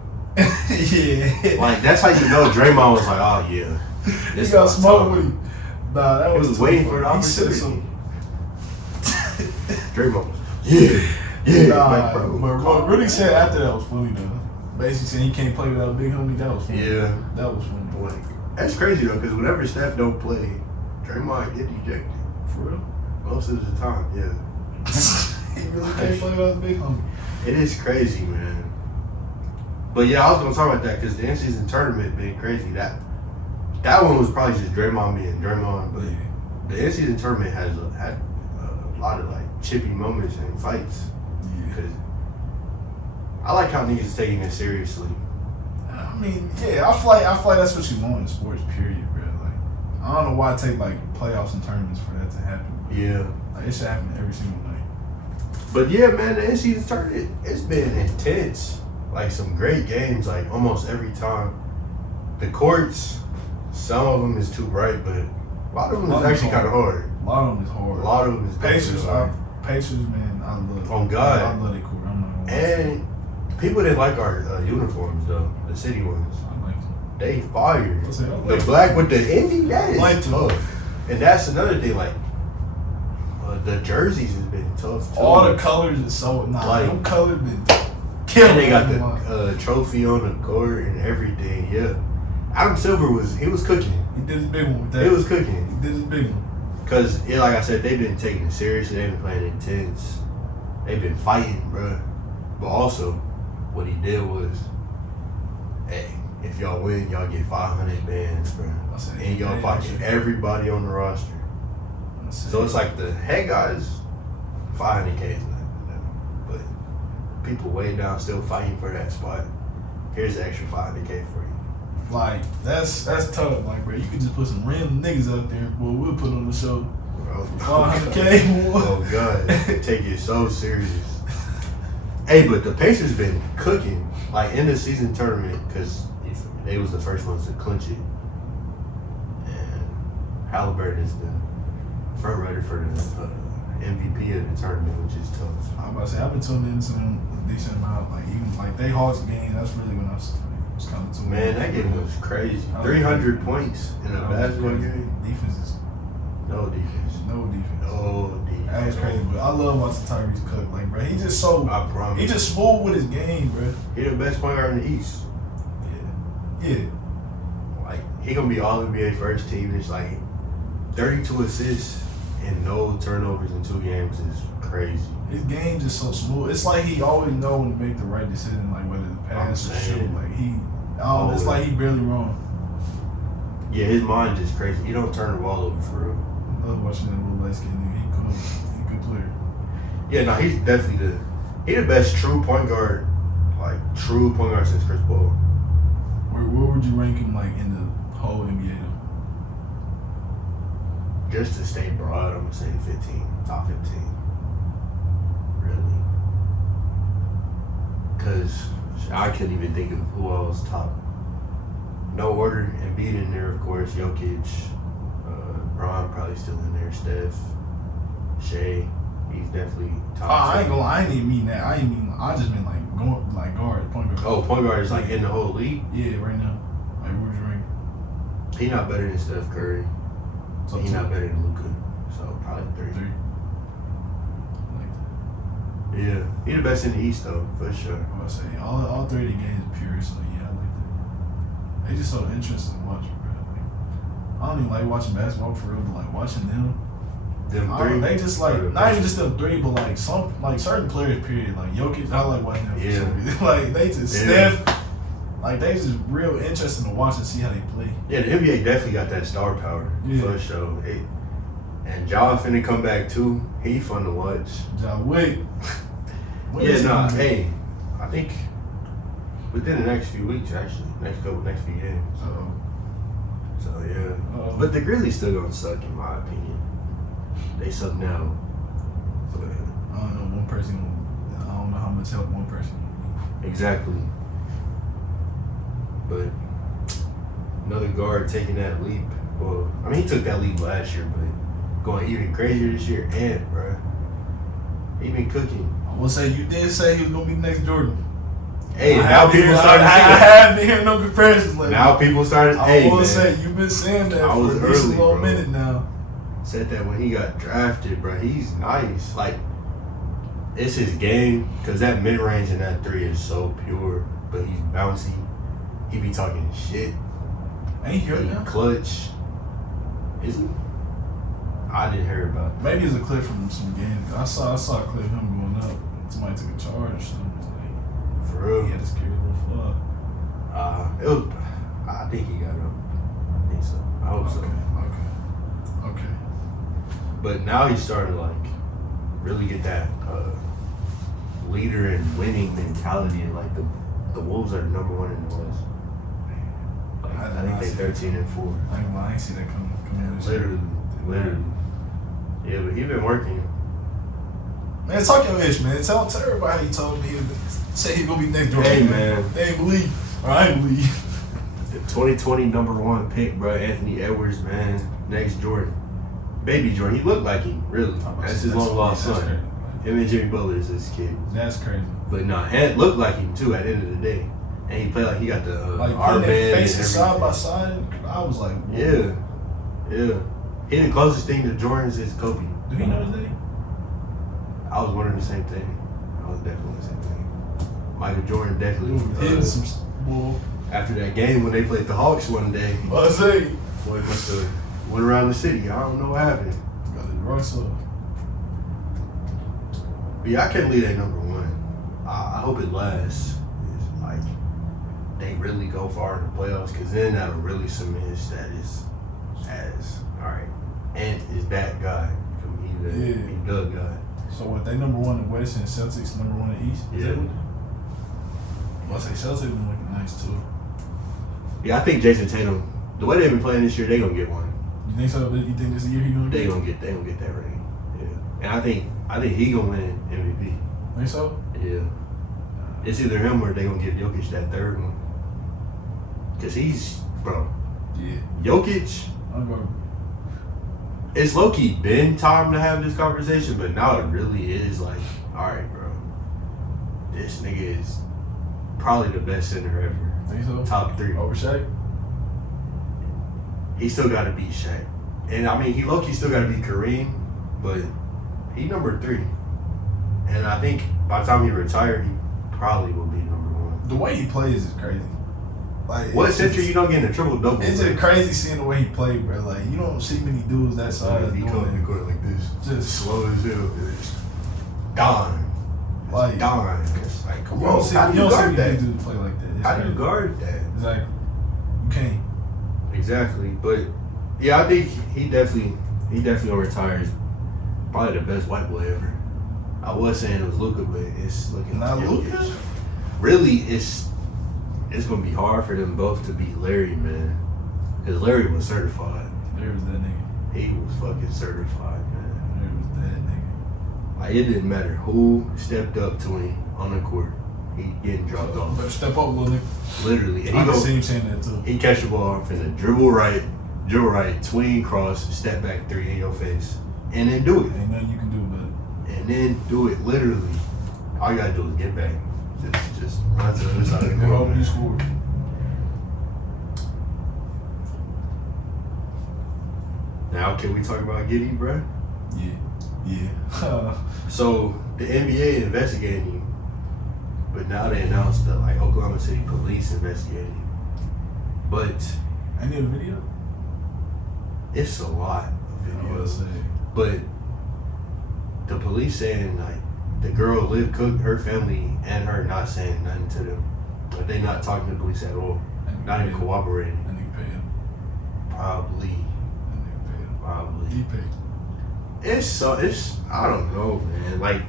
Yeah. Like, that's how you know Draymond was like, oh, yeah. He This got is what I'm smoked talking with him. Nah, that He was was too waiting for the funny. He said opportunity. some- Draymond was, yeah. Nah, Like, bro, but come what Rudy on, said man. after that was funny though. Basically saying he can't play without Big Homie. That was funny. Yeah. That was funny. Like, that's crazy, though, because whenever Steph don't play, Draymond get ejected. For real. Most of the time, yeah. He really can't play without Big Homie. It is crazy, man. But yeah, I was gonna talk about that because the in-season tournament been crazy. That one was probably just Draymond being Draymond, but the in-season tournament had a lot of like chippy moments and fights. Yeah. Because I like how niggas is taking it seriously. I mean, yeah, I feel like that's what you want in sports, period, bro. Like, I don't know why it take like playoffs and tournaments for that to happen. Yeah. Like, it should happen every single night. But yeah, man, the in-season tournament, it's been intense. Like some great games, like almost every time. The courts, some of them is too bright, but a lot of them is actually kind of hard. A lot of them is hard. A lot of them is Pacers, hard. Pacers, man, I love. On God. I love that court. I'm not gonna lie. And people didn't like our uniforms though, the city ones. I like them. They fire. I said, I The like black with the Indy, that is Like them. tough. And that's another thing, like the jerseys has been tough too. All the colors is so Like- them colors been And killing. they got me. the trophy on the court and everything. Yeah, Adam Silver was cooking. He did his big one with that. He was cooking. He did his big one. Cause yeah, like I said, they've been taking it seriously. They've been playing intense. They've been fighting, bro. But also, what he did was, hey, if y'all win, y'all get 500 bands, bro. I said, And y'all pocket everybody on the roster. I said, So it's like the head guys, 500K is nothing. But people way down still fighting for that spot. Here's the extra 500K for you. like that's tough. Like, bro, you could just put some random niggas out there. Well, we'll put on the show. Bro. 500K. Oh God, take it so serious. Hey, but the Pacers been cooking like in the season tournament because they was the first ones to clinch it, and Halliburton is the front runner for the MVP of the tournament, which is tough. I'm about to say I've been tuning into them a decent amount. Like even like they Hawks game. That's really when I was kind of tuning. Man, in. that game was crazy. I was 300 points in a That was basketball crazy. game. Defense is No defense. no defense. No defense. That was crazy, but I love watching Tyrese Cook. Like, bro, he just so I promise. he just smooth with his game, bro. He the best point guard in the East. Yeah. Like he gonna be all NBA first team. It's like 32 assists and no turnovers in 2 games is crazy. His game just so smooth. It's like he always know when to make the right decision, like whether to pass or I'm shoot. saying. Like Oh, it's like he barely wrong. Yeah, his mind just crazy. He don't turn the ball over for real. I love watching that little light skinned nigga. He cool. He a good player. Yeah, no, he's definitely the best true point guard, like true point guard since Chris Paul. Where would you rank him like in the whole NBA though? Just to stay broad, I'm gonna say 15, top 15. Really, because I couldn't even think of who else top. No order, Embiid in there, of course. Jokic, Bron probably still in there. Steph, Shea, he's definitely top. I ain't gonna lie, I ain't even mean that. I just mean like going like guard, point guard. Oh, point guard is like in the whole league. Yeah, right now. Like where's your rank? He not better than Steph Curry. So He not better than Luka. So probably 3. Three. Like that. Yeah, he the best in the East though, for sure. I would say all 3 of the games are pure, so yeah, I like that. They just so interesting to watch, bro. Like, I don't even like watching basketball for real, but like watching them, Them 3. they just like not even just them 3, but like certain players. Period. Like Jokic, I like watching them. For Yeah. some reason. Like they just Steph, like they just real interesting to watch and see how they play. Yeah, the NBA definitely got that star power for sure. And Ja finna come back too. He fun to watch. Ja, wait. Yeah, nah. Hey, I think within the next few weeks, actually, next few games. So yeah, but the Grizzlies still gonna suck in my opinion. They suck now. But, I don't know one person. I don't know how much help one person. exactly. But another guard taking that leap. Well, I mean, he took that leap last year, but going even crazier this year. And bro, he been cooking. I will say you did say he was gonna be the next Jordan. Hey, now people started I to say that. haven't been hearing no comparisons lately. Now people started. I Hey, will man. say you've been saying that I was for at least a early, little bro. minute now. Said that when he got drafted, bro. He's nice. Like, it's his game, because that mid-range and that 3 is so pure, but he's bouncy. He be talking shit. Ain't he hurt He now? clutch. Is he? I didn't hear about that. Maybe it's a clip from some games. I saw a clip of him going up. Somebody took a charge or something. Like, For real. he had to scary little flaw. I think he got up. I think so. I hope so. Okay. But now he's starting to, like, really get that leader and winning mentality, and like the Wolves are the number 1 in the West. Like, I think they 13-4. I ain't see that coming in this year. Literally. Yeah, but he been working. Man, talk your ish, man. Tell everybody how you told me say he's gonna be next Jordan. Hey, man. They ain't believe. Or I ain't believe. The 2020 number 1 pick, bro, Anthony Edwards, man. Next Jordan. Baby Jordan. He looked like him, really. That's his long lost son. Crazy. Him and Jimmy Butler is his kid. That's crazy. But nah, Ant looked like him too at the end of the day. And he played like he got the Like armband putting their and faces side by everything. side, I was like, whoa. Yeah. He the closest thing to Jordan's is Kobe. Do he know his name? I was wondering the same thing. I was definitely the same thing. Michael Jordan definitely. Hitting some bull. After that game when they played the Hawks one day, I say, boy must have went around the city. I don't know what happened. got the rocks up. But yeah, I can't leave that number 1. I hope it lasts. It's like they really go far in the playoffs, because then that'll really cement his status as, all right, Ant is that guy. He's the guy. So what? They number 1 in the West and Celtics number 1 in the East. Is Yeah. that what? Well, I say Celtics been looking nice too. Yeah, I think Jason Tatum, the way they've been playing this year, they gonna get one. You think so? You think this year he gonna They get? gonna get that ring. Yeah, and I think he gonna win MVP. Think so? Yeah, it's either him or they gonna give Jokic that 3rd one. Cause he's, bro, Yeah. Jokic. I'm going. It's low key been time to have this conversation, but now it really is like, all right, bro, this nigga is probably the best center ever. Think so? Top 3. Over Shaq? He still got to beat Shaq. And I mean, he low-key still got to beat Kareem, but he number 3. And I think by the time he retired, he probably will be number 1. The way he plays is crazy. Like What it's center just- you don't get in a triple-double? It's just crazy seeing the way he played, bro. Like you don't see many dudes that size He doing come in the it. court like this, Just slow as hell. It's dime. like Dime. It's like, come you on, don't see how do you many guard that? dudes play like that. It's How do you crazy. guard that? Exactly. You can't. Exactly, but yeah, I think he definitely gonna retire as probably the best white boy ever. I was saying it was Luka, but it's looking Not like Luka? Jokic. Really, it's gonna be hard for them both to beat Larry, man, because Larry was certified. There was that nigga. He was fucking certified, man. There was that nigga. Like it didn't matter who stepped up to him on the court, he getting dropped off. Better step up, little nigga. Literally, and I he can go. see him saying that too. He catch the ball finna dribble right, tween cross, step back three in your face, and then do it. Ain't nothing you can do but And then do it literally. All you gotta do is get back. Just run to the other side of the and court. hope you man. score. Now can we talk about Giddey, bruh? Yeah. So the NBA investigating him, but now they announced that like Oklahoma City police investigating him. But I need a video. it's a lot of I was videos. saying. But the police saying like the girl Liv Cook, her family and her not saying nothing to them. Like they not talking to the police at all. Not even cooperating. That nigga paid him. Probably. That nigga paid him. Probably. He paid. It's I don't know, man. Like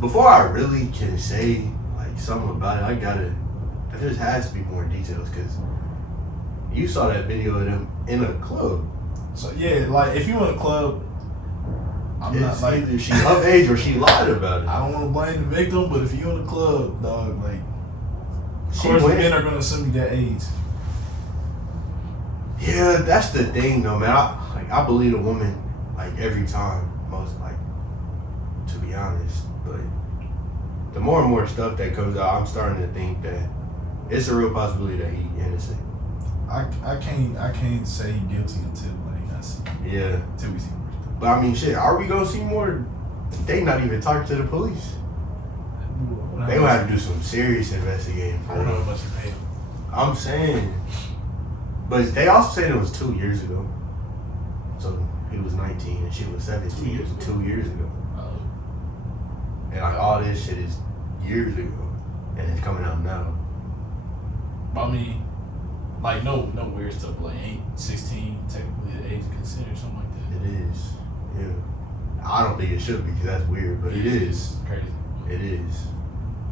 before I really can say like something about it, there just has to be more details because you saw that video of them in a club. So yeah, like if you in a club, I'm not It's like either she of age or she lied about it. I don't want to blame the victim, but if you in a club, dog, like of She course went- men are gonna assume you got AIDS. Yeah, that's the thing though, man. I believe a woman like every time, most like to be honest. But the more and more stuff that comes out, I'm starting to think that it's a real possibility that he innocent. I can't say he guilty until like I see Yeah. until we see more stuff. But I mean shit, are we gonna see more? They not even talking to the police. They gonna have to do some serious investigating I for don't know it. how much he paid. I'm saying. But they also said it was 2 years ago. So he was 19 and she was 17 2 years ago? 2 years ago. And like all this shit is years ago. And it's coming out now. But I mean, like no weird stuff. Like ain't 16 technically the age of consent or something like that. It is. Yeah. I don't think it should be because that's weird, but it is. Crazy. It is.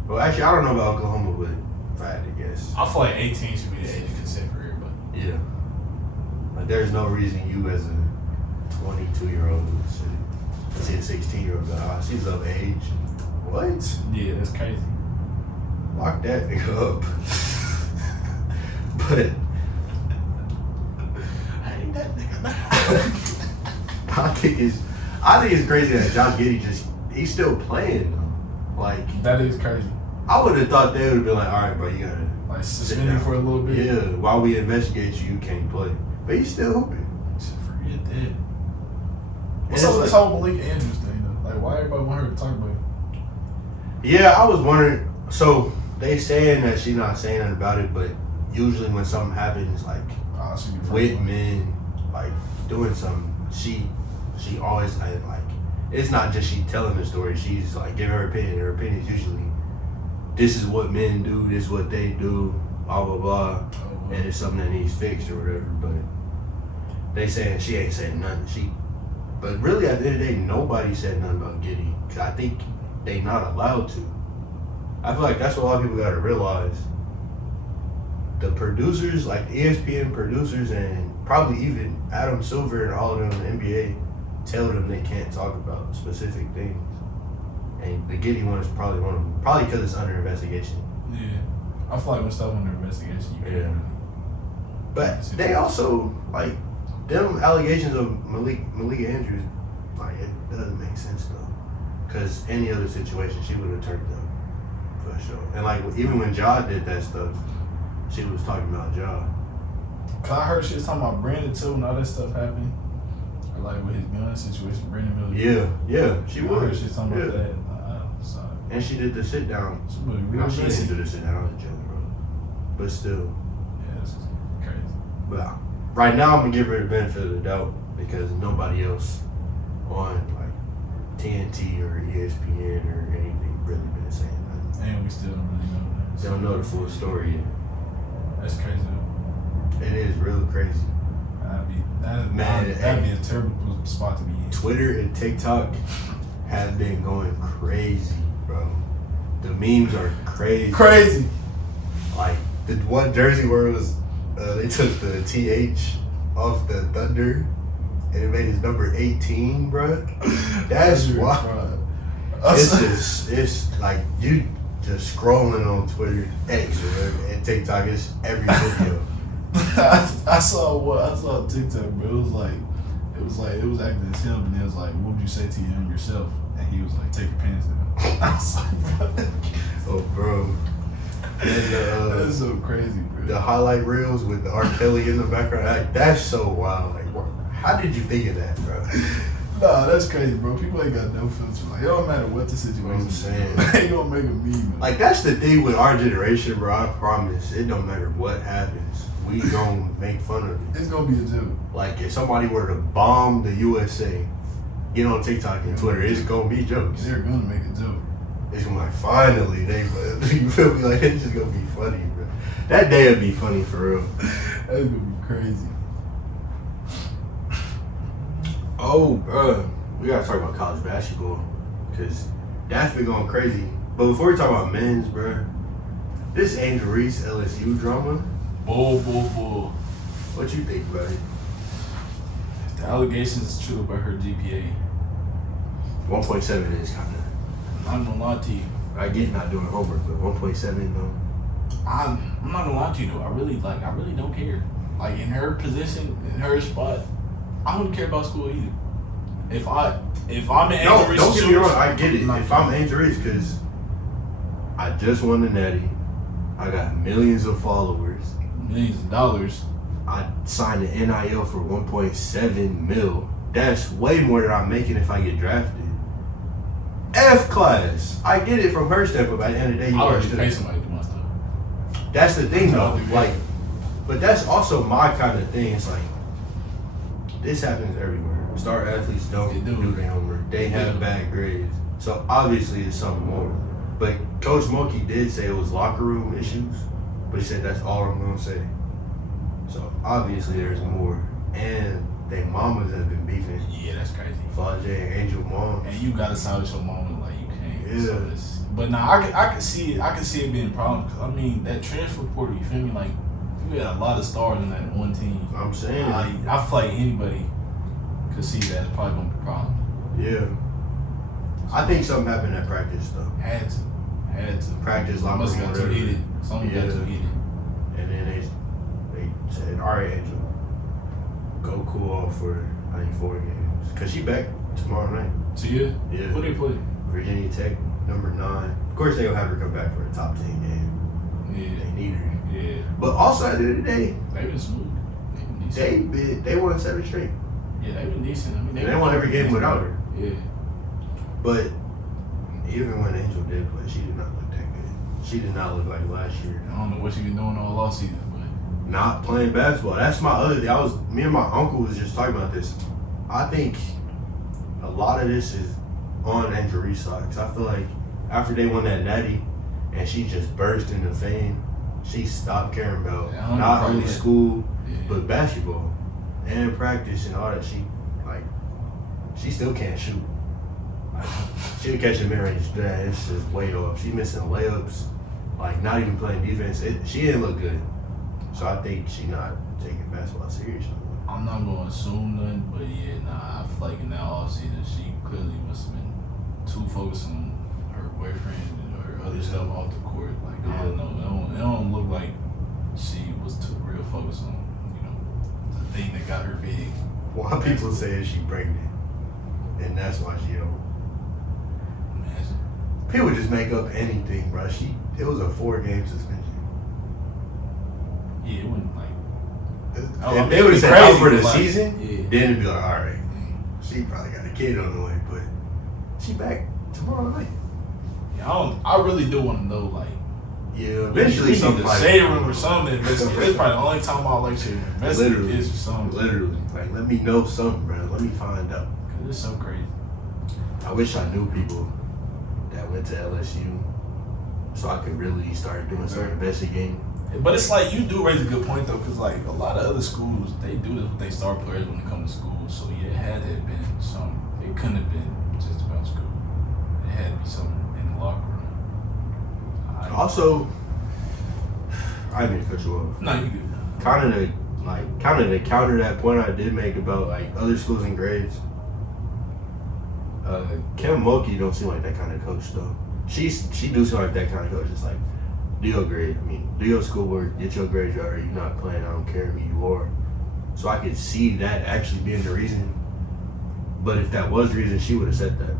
Well, actually, I don't know about Oklahoma, but if I had to guess. I feel like 18 should be the age of consent for everybody. Yeah. Like, there's no reason you as a 22-year-old should see a 16-year-old go, she's of age. What? Yeah, that's crazy. Lock that nigga up. But I ain't that nigga. I think it's crazy that Josh Giddey he's still playing though. Like That is crazy. I would have thought they would have been like, all right, bro, you gotta Like sit suspended down for a little bit. Yeah, while we investigate you, you can't play. But he's still hooping. Forget that. What's And up with it's this whole Malik Andrews thing though? Like why everybody want her to talk about it? Yeah, I was wondering. So they saying that she's not saying nothing about it, but usually when something happens, like Ah, she be with first. men, like doing something, she always like it's not just she telling the story. She's like giving her opinion. Her opinion is usually this is what men do, this is what they do, blah blah blah, Oh, and it's something that needs fixed or whatever. But they saying she ain't saying nothing. But really at the end of the day, nobody said nothing about Giddey because I think they not allowed to. I feel like that's what a lot of people got to realize. The producers, like ESPN producers and probably even Adam Silver and all of them in the NBA, tell them they can't talk about specific things. And the Giddey one is probably one of them. Probably because it's under investigation. yeah. I feel like when stuff under investigation, you Yeah. can't. But they also, like, them allegations of Malik Andrews, like, it doesn't make sense though. Because any other situation, she would have turned up for sure. And like, even when Ja did that stuff, she was talking about Ja. Cause I heard she was talking about Brandon too and all that stuff happening. Or like with his gun situation, Brandon Miller. Yeah, she I heard was. she was talking about Yeah. that. Sorry. And she did the sit down. She was real No, she messy. didn't do the sit down on the jelly roll. But still. Yeah, that's crazy. But right now, I'm gonna give her the benefit of the doubt because nobody else on like TNT or ESPN or anything really been saying nothing. And we still don't really know that. Don't know the full story yet. That's crazy though. terrible spot to be in. Twitter and TikTok have been going crazy, bro. The memes are crazy. Crazy. Like the one jersey where it was, they took the TH off the Thunder and it made his number 18, bro. That's wild. It's like you just scrolling on Twitter, X, and TikTok. It's every video. I saw TikTok, bro. It was acting as him, and it was like, what would you say to him yourself? And he was like, take your pants down. I was like, bro. Oh, bro. And, that's so crazy, bro. The highlight reels with the R. Kelly in the background, like, that's so wild. Like, how did you think of that, bro? Nah, that's crazy, bro. People ain't got no filter. Like, it don't matter what the situation I'm saying. They gonna make a meme. Like, that's the thing with our generation, bro. I promise. It don't matter what happens. We gonna make fun of it. It's gonna be a joke. Like, if somebody were to bomb the USA, get on TikTok and Twitter, it's gonna be jokes. They're gonna make a joke. It's gonna be like, finally, you feel me? Like, it's just gonna be funny, bro. That day would be funny for real. That's gonna be crazy. Oh, bro, we gotta talk about college basketball because that's been going crazy. But before we talk about men's, bro, this Angel Reese LSU drama. Bull. What you think about it? The allegations is true about her GPA. 1.7 is kind of. I'm not gonna lie to you. I get not doing homework, but 1.7 though. I'm not gonna lie to you though. I really don't care. Like in her position, in her spot, I wouldn't care about school either. If I'm in Angel Reese's don't get me shoes, wrong. I get it. If I'm Angel Reese, because I just won the Natty, I got millions of followers, millions of dollars. I signed an NIL for 1.7 mil. That's way more than I'm making if I get drafted. F class. I get it from her standpoint. By the end of the day, you I are already still. pay somebody to do my stuff. That's the thing, though. I'll do that. Like, but that's also my kind of thing. It's like this happens everywhere. Star athletes don't do their homework. They have bad grades. So obviously, it's something more. But Coach Mulkey did say it was locker room issues, but he said that's all I'm gonna say. So obviously, there's more. And their mamas have been beefing. Yeah, that's crazy. Flau'jae and Angel mom. And you gotta silence your moment like you can't. Yeah. So but nah, I can see it. I can see it being a problem. 'Cause, I mean, that transfer portal. You feel me? Like you had a lot of stars in that one team. I'm saying. I feel like anybody could see that it's probably gonna be a problem. Yeah. I think something happened at practice though. Had to. Practice locker Must room, got too whatever. heated. Something got too heated. And then they said, all right, Angel, go cool off for, I think, 4 games. Because she back tomorrow night. So yeah? Yeah. Who they play? Virginia Tech, number 9. Of course, they'll have her come back for a top 10 game. Yeah. They need her. Yeah. But also, at the end of the day, They've been smooth. They've been decent. they won 7 straight. Yeah, they've been decent. I mean, They won every game without her. Yeah. But even when Angel did play, she did not look that good. She did not look like last year. I don't know what she been doing all off season, but Not playing basketball. That's my other thing. Me and my uncle was just talking about this. I think a lot of this is on Angel Reese's side. 'Cause I feel like after they won that natty and she just burst into fame, she stopped caring about Yeah, not only 100%. school, yeah. but basketball and practice and all that. She still can't shoot. Like, she'll catch a mid-range that it's just way off. She missing layups, like not even playing defense. She didn't look good. So I think she not taking basketball serious. I'm not going to assume nothing, but yeah, nah, I feel like in that offseason, she clearly must have been too focused on her boyfriend and her other stuff off the court. Like, I don't know. It don't look like she was too real focused on, the thing that got her big. Why people say she pregnant, and that's why she don't. Imagine. People just make up anything, bro. It was a 4-game suspension. Yeah, it wasn't like. If they would have said out for the like, season, yeah. then it'd be like, all right, she probably got a kid on the way, but she back tomorrow night. Yeah, I really do want to know, like. Yeah, We eventually need the something like shade room or something. This is probably the only time I like to investigate Literally. this or something. Literally, like let me know something, bro. Let me find out. Cause it's so crazy. I wish I knew people that went to LSU, so I could really start doing some investigating. But it's like you do raise a good point though, because like a lot of other schools they do this with their star players when they come to school. So yeah, it had to have been some. It couldn't have been just about school. It had to be something in the locker room. Also, I didn't mean to cut you off. No, you good. Kind of to counter that point I did make about like other schools and grades. Kim Mulkey don't seem like that kind of coach though. She do seem like that kind of coach. It's like, do your grade. I mean, do your schoolwork, get your grades right. You're not playing. I don't care who you are. So I could see that actually being the reason. But if that was the reason, she would have said that.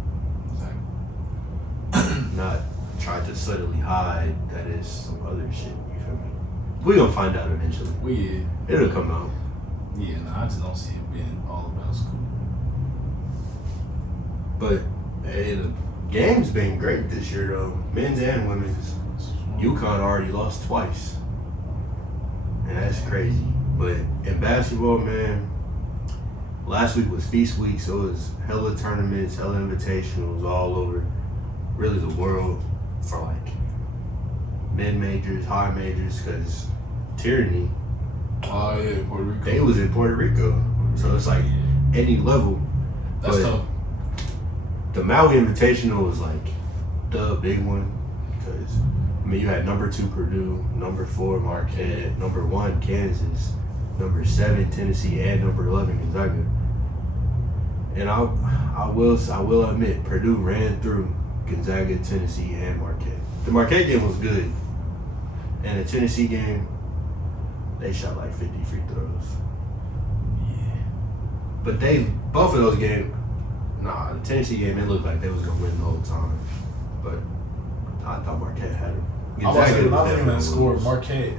Exactly. Not try to subtly hide that it's some other shit. You feel me? We gonna find out eventually. It'll come out. Yeah, no, I just don't see it being all about school. But hey, the game's been great this year though, men's and women's. UConn already lost twice, and that's crazy. But in basketball, man, last week was feast week, so it was hella tournaments, hella invitationals all over, really the world for like mid majors, high majors, because Tyranny. Oh yeah, Puerto Rico. They was in Puerto Rico, so it's like any level. That's tough. The Maui Invitational was like the big one because I mean you had number 2 Purdue, number 4 Marquette, number 1 Kansas, number 7 Tennessee, and number 11 Gonzaga. And I will admit Purdue ran through Gonzaga, Tennessee, and Marquette. The Marquette game was good, and the Tennessee game they shot like 50 free throws. Yeah, but both of those games. Nah, the Tennessee game, it looked like they was gonna win the whole time, but I thought Marquette had him. I was thinking that score, Marquette.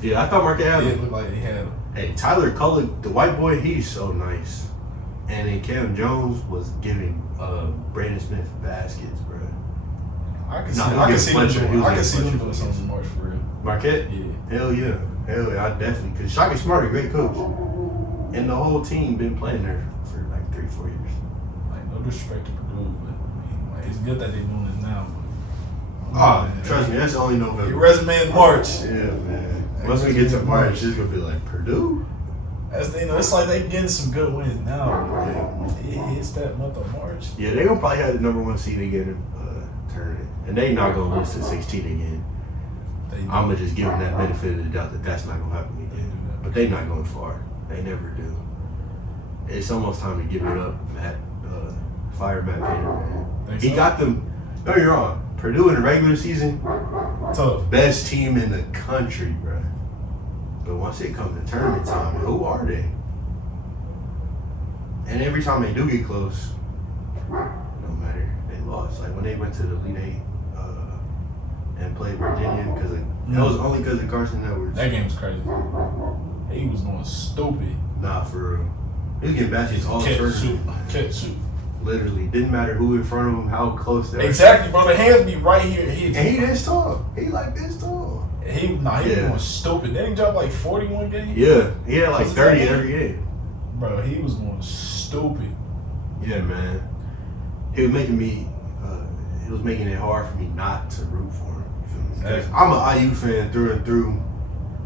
Yeah, I thought Marquette had him. It looked like they had him. Hey, Tyler Cullick, the white boy, he's so nice. And then Cam Jones was giving Brandon Smith baskets, bro. I can see them doing something March for real. Marquette? Yeah. Hell yeah, I definitely. Cause Shaka Smart, a great coach, and the whole team been playing there for like 3-4 years. No disrespect to Purdue, but I mean, like, it's good that they're doing this now. But trust me, that's only November. Your resume in March. Yeah, man. Once we get to March, it's gonna be like Purdue. As they know, it's like they getting some good wins now. It hits that month of March. Yeah, they gonna probably have the number 1 seed again in tournament, and they not gonna lose to 16 again. I'm gonna just give them that benefit of the doubt that that's not gonna happen again. But they not going far. They never do. It's almost time to give it up, Matt. Fire Matt Painter, man. He got them. No, you're wrong. Purdue in the regular season, tough. Best team in the country, bro. But once it comes to tournament time, who are they? And every time they do get close, no matter, they lost. Like when they went to the Elite Eight and played Virginia, because that was only because of Carson Edwards. That game was crazy. He was going stupid. Nah, for real. He was getting baskets all the time. Catch shoot. Literally, didn't matter who in front of him, how close they were. Exactly, bro. The hands be right here. And he this tall. He like this tall. He was going stupid. Didn't he drop like 41 games? Yeah, he had like 30 every game. Bro, he was going stupid. Yeah, man. He was making me. It was making it hard for me not to root for him. You feel me? Because I'm an IU fan through and through.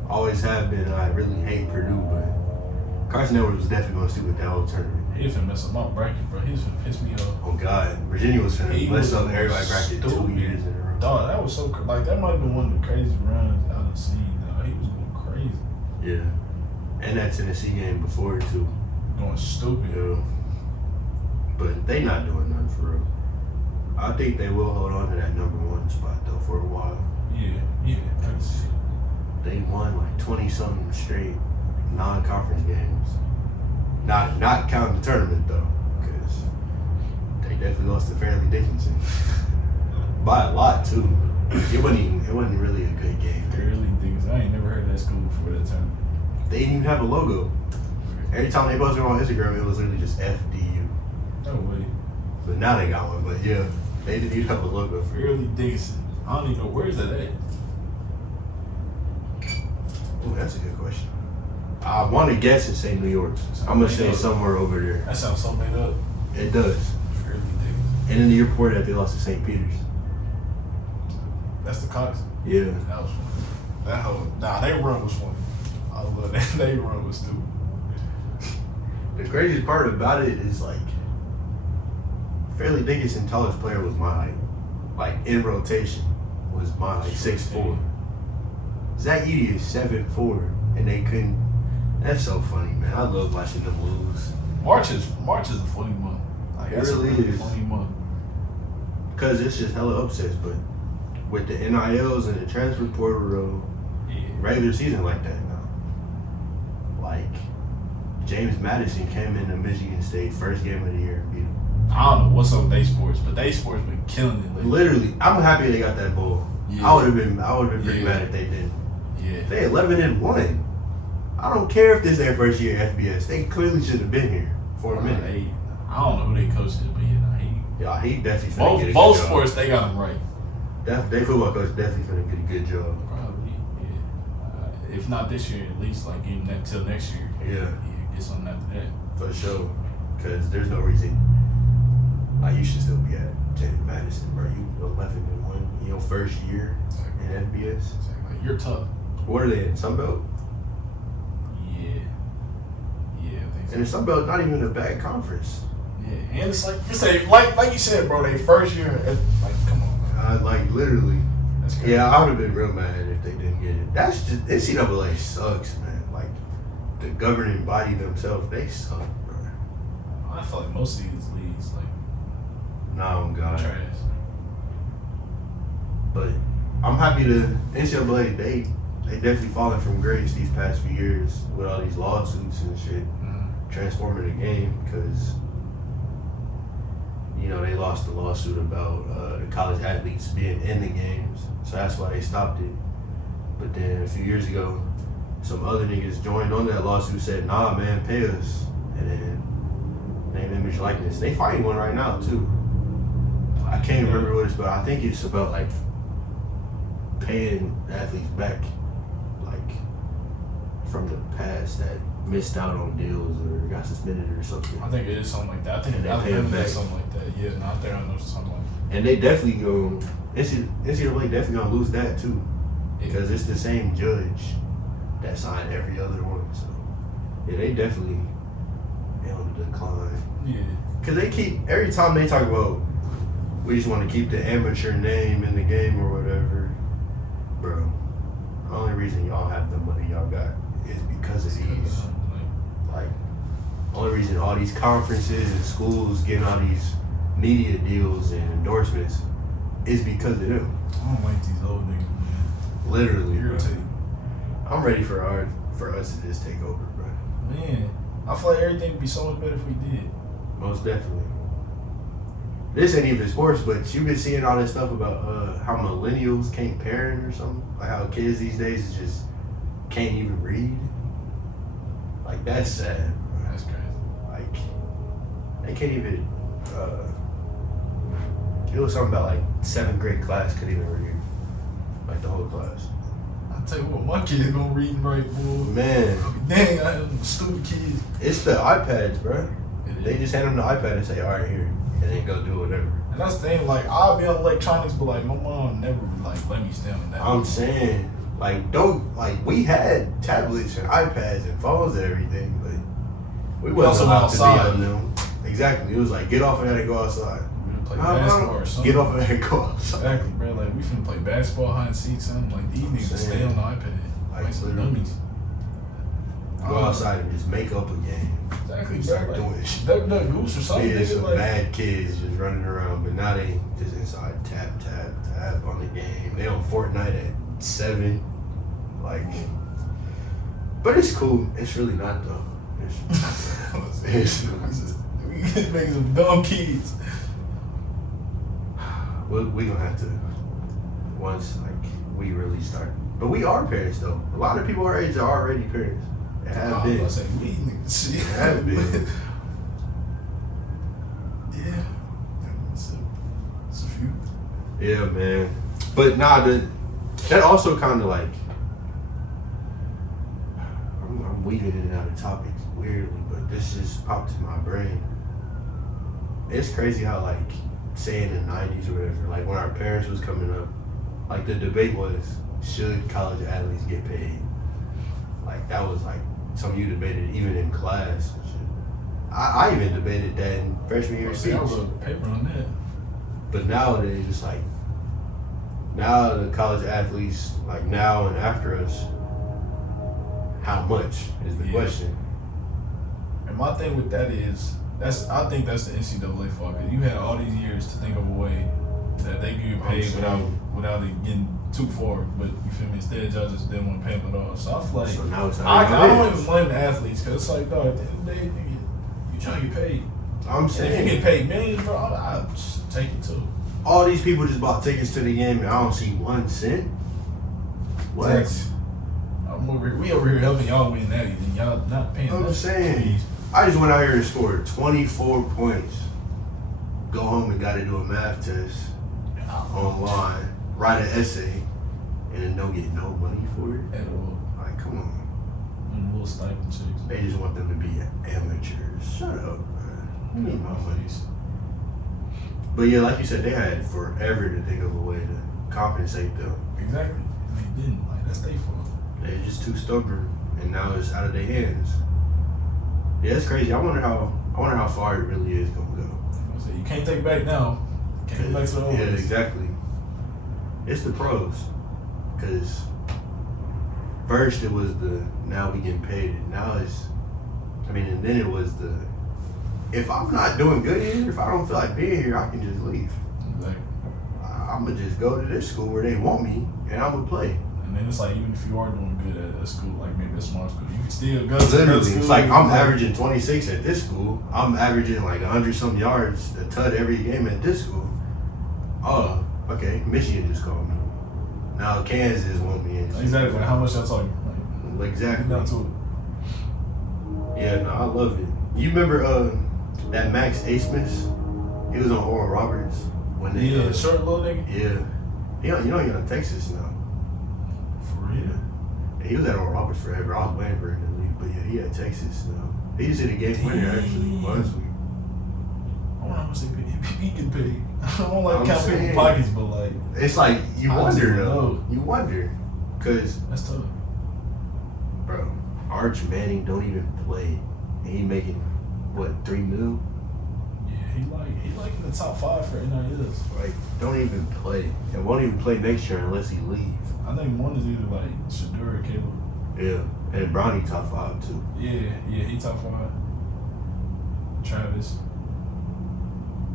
Always have been. I really hate Purdue, but Carson Edwards was definitely going to stupid that whole tournament. He was finna mess up my bracket, bro. He was finna piss me off. Oh God, Virginia was finna mess up everybody bracket 2 years in a row. Dog, that was so like that might have been one of the craziest runs I've seen. Dog. He was going crazy. Yeah, and that Tennessee game before too. Going stupid. Yeah. But they not doing nothing for real. I think they will hold on to that number 1 spot though for a while. Yeah, I can see it. They won like 20-something straight non-conference games. Not counting the tournament though, because they definitely lost to Fairleigh Dickinson by a lot too. It wasn't really a good game. Fairleigh Dickinson, I ain't never heard of that school before that tournament. They didn't even have a logo. Every time they posted on Instagram, it was literally just FDU. No way. But now they got one. But yeah, they didn't even have a logo for it. Fairleigh Dickinson. I don't even know where's that at. Oh, that's a good question. I want to guess and say New York. I'm gonna say somewhere over there. That sounds so made up. It does. Fairleigh Dickinson. And in the year before that, they lost to St. Peter's. That's the Cox. Yeah. That was fun. That whole they run was funny. I love that. They run was stupid. The craziest part about it is like Fairleigh Dickinson tallest player was my height. Like in rotation was my like 6'4". Zach Edey is 7'4", and they couldn't. That's so funny, man. I love watching them lose. March is a funny month. Like, It really is. funny month. Cause it's just hella upsets, but with the NILs and the transfer portal, Yeah. regular season like that now. Like James Madison came into Michigan State first game of the year and beat them. I don't know what's up with Day Sports, but Day Sports been killing it lately. Literally, I'm happy they got that ball. Yeah. I would have been pretty Yeah. mad if they didn't. Yeah. They 11-1. I don't care if this is their first year at FBS. They clearly should have been here for a minute. I don't know who they coach is, but Yeah, he definitely finna get a both good job. sports they got him right. Their football coach definitely finna get a good job. Probably, yeah. If not this year, at least like even till next year. Yeah, Get something after that. for sure. Because there's no reason. Like, you should still be at James Madison, bro. You 11-1 in your first year in FBS. Like, you're tough. What are they in? Sunbelt? Yeah. Yeah, I think so. And the Sunbelt not even a bad conference. Yeah, and it's like you say, like you said, bro. They first year, like, come on, man. Like, literally. That's crazy. Yeah, I would have been real mad if they didn't get it. That's just, NCAA sucks, man. Like, the governing body themselves, they suck, bro. I feel like most of these leagues like Nah, oh God. trash. But I'm happy to NCAA. They definitely fallen from grace these past few years with all these lawsuits and shit, transforming the game because they lost the lawsuit about the college athletes being in the games, so that's why they stopped it. But then a few years ago, some other niggas joined on that lawsuit, said, "Nah, man, pay us," and then name, image, likeness. They fighting one right now too. I can't remember what it's about. I think it's about like paying athletes back, like from the past that missed out on deals or got suspended or something. I think it is something like that. I think And they I pay 'em remember back. something like that. Yeah, not there. I know something like that. And they definitely go. NCAA definitely gonna lose that too, because it's the same judge that signed every other one. So yeah, they definitely on the decline. Yeah. Cause they keep every time they talk about we just want to keep the amateur name in the game or whatever, bro. The only reason y'all have the money y'all got is because of these. Like, only reason all these conferences and schools getting all these media deals and endorsements is because of them. I don't like these old niggas, man. Literally, bro. Irritating. I'm ready for us to just take over, bro. Man, I feel like everything would be so much better if we did. Most definitely. This ain't even sports, but you've been seeing all this stuff about how millennials can't parent or something. Like how kids these days just can't even read. Like, that's sad, bro. That's crazy. Like, they can't even. It was something about like 7th grade class couldn't even read, like the whole class. I tell you what, my kids gonna read and write, boy. Man, Dang, I have stupid kids. it's the iPads, bro. They just hand them the iPad and say, "All right, here," and then go do whatever. And that's the thing, like, I'll be on electronics, but like, my mom never like let me stand on that. I'm saying, like, we had tablets and iPads and phones and everything, but we wasn't allowed outside. to be on them. Exactly. It was like, get off of that and go outside. We would play basketball or something. Get off of that and go outside. Exactly, bro. Like, we finna play basketball, hide and seek, something. Like, these niggas stay on the iPad. Like some literally. dummies. Go outside and just make up a game. Exactly, Start bro. doing shit. Duck, duck, goose or something. Yeah, nigga, some like, bad kids just running around, but now they just inside tap on the game. They on Fortnite at 7, like. But it's cool. It's really not though. It's we making some dumb kids. we gonna have to once we really start. But we are parents though. A lot of people our age are already parents. They have been. I say we niggas. They have been. Yeah. It's a few. Yeah, man. But nah, that also kind of like I'm weaving in and out of topics weirdly, but this just popped in my brain. It's crazy how say in the 90s or whatever, like when our parents was coming up, like the debate was should college athletes get paid? Like that was like something you debated even in class. And shit. I even debated that in freshman year of See, I speech. wrote a paper on that. But nowadays, it's like now the college athletes, like now and after us, how much is the question? And my thing with that is, I think that's the NCAA fault. 'Cause you had all these years to think of a way that they could get paid without it getting too far. But you feel me? Instead, y'all just didn't want to pay them at all. So I feel like So now it's I how don't it even is. blame the athletes because it's like, dog, at the end of the day, nigga, you trying to get paid. I'm And if you saying get paid millions, bro, I'd just take it too. all these people just bought tickets to the game and I don't see 1 cent. What? Exactly. We over here helping y'all win that, and y'all not paying. I'm that. saying. Please. I just went out here and scored 24 points. Go home and got to do a math test online, write an essay, and then don't get no money for it. At all. Like, come on. And little stipend chicks. They just want them to be amateurs. Shut up, man. I need my money. But yeah, like you said, they had forever to think of a way to compensate them. Exactly. And they didn't. Like, that's their fault. They're just too stubborn, and now it's out of their hands. Yeah, it's crazy. I wonder how far it really is gonna go. I said, you can't take back now. Can't go back to the old Yeah, days. exactly. It's the pros, because first it was the now we getting paid. And now and then it was the if I'm not doing good here, if I don't feel like being here, I can just leave. Exactly. I'm gonna just go to this school where they want me, and I'm gonna play. And then it's like, even if you are doing good at a school, like maybe a small school, you can still go to Literally, another school. it's like I'm averaging 26 at this school. I'm averaging like 100-some yards a tud every game at this school. Oh, okay. Michigan just called me. Now Kansas want me. Exactly. Like, how much y'all talking? Like, Exactly. down to it. Yeah, no, I love it. You remember that Max Asmus? He was on Oral Roberts when they. Yeah, short little nigga. Yeah. He on Texas now. For real. Yeah, he was at Oral Roberts forever. I was waiting for him to leave, but yeah, he at Texas now. He just hit a game winner actually last week. I wonder how much he get paid. I don't like I'm counting saying. pockets, but like, It's like you I just wonder don't though. know. You wonder, cause that's tough. bro, Arch Manning don't even play, and he making what $3 million? Yeah, he like in the top 5 for NILs. Like don't even play, and won't even play next year unless he leaves. I think one is either like Shador or Caleb. Yeah, and Bronny top 5 too. Yeah, he top 5. Travis.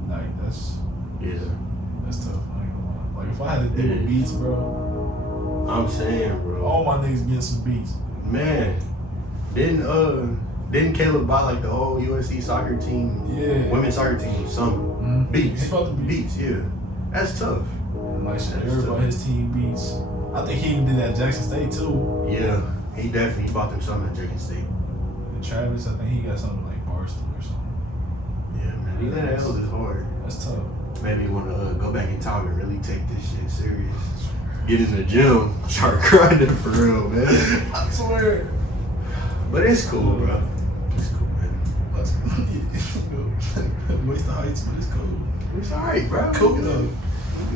Like that's Yeah, tough. I ain't gonna lie. Like if I had to deal with beats, bro, I'm saying, bro. all my niggas getting some beats. Man, didn't Caleb buy like the whole USC soccer team, Yeah. women's soccer team, some Mm-hmm. beats, He bought the beats. yeah. That's tough. And like That's Shador bought tough. his team beats. I think he even did that at Jackson State too. Yeah, he definitely bought them some at Jackson State. And Travis, I think he got something like Barstool or something. Yeah, man, he let L is hard. That's tough. Made me want to go back in time and really take this shit serious. Get in the gym, start grinding for real, man. I swear. But it's cool, bro. It's cool, man. Waste the heights, but it's cool. It's alright, bro. Cool We though.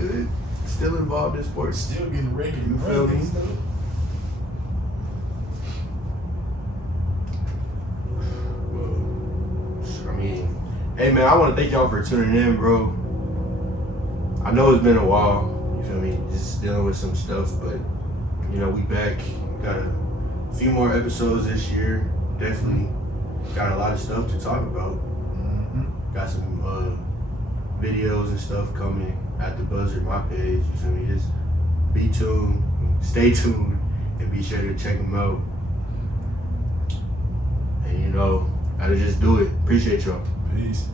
good. Still involved in sports. Still getting wrecked. You feel me? Well, I mean, hey man, I want to thank y'all for tuning in, bro. I know it's been a while, you feel me, just dealing with some stuff, but you know, we back. Got a few more episodes this year. Definitely got a lot of stuff to talk about. Mm-hmm. Got some videos and stuff coming at the buzzer, my page. You feel me? Just be tuned, stay tuned, and be sure to check them out. And you know, gotta just do it. Appreciate y'all. Peace.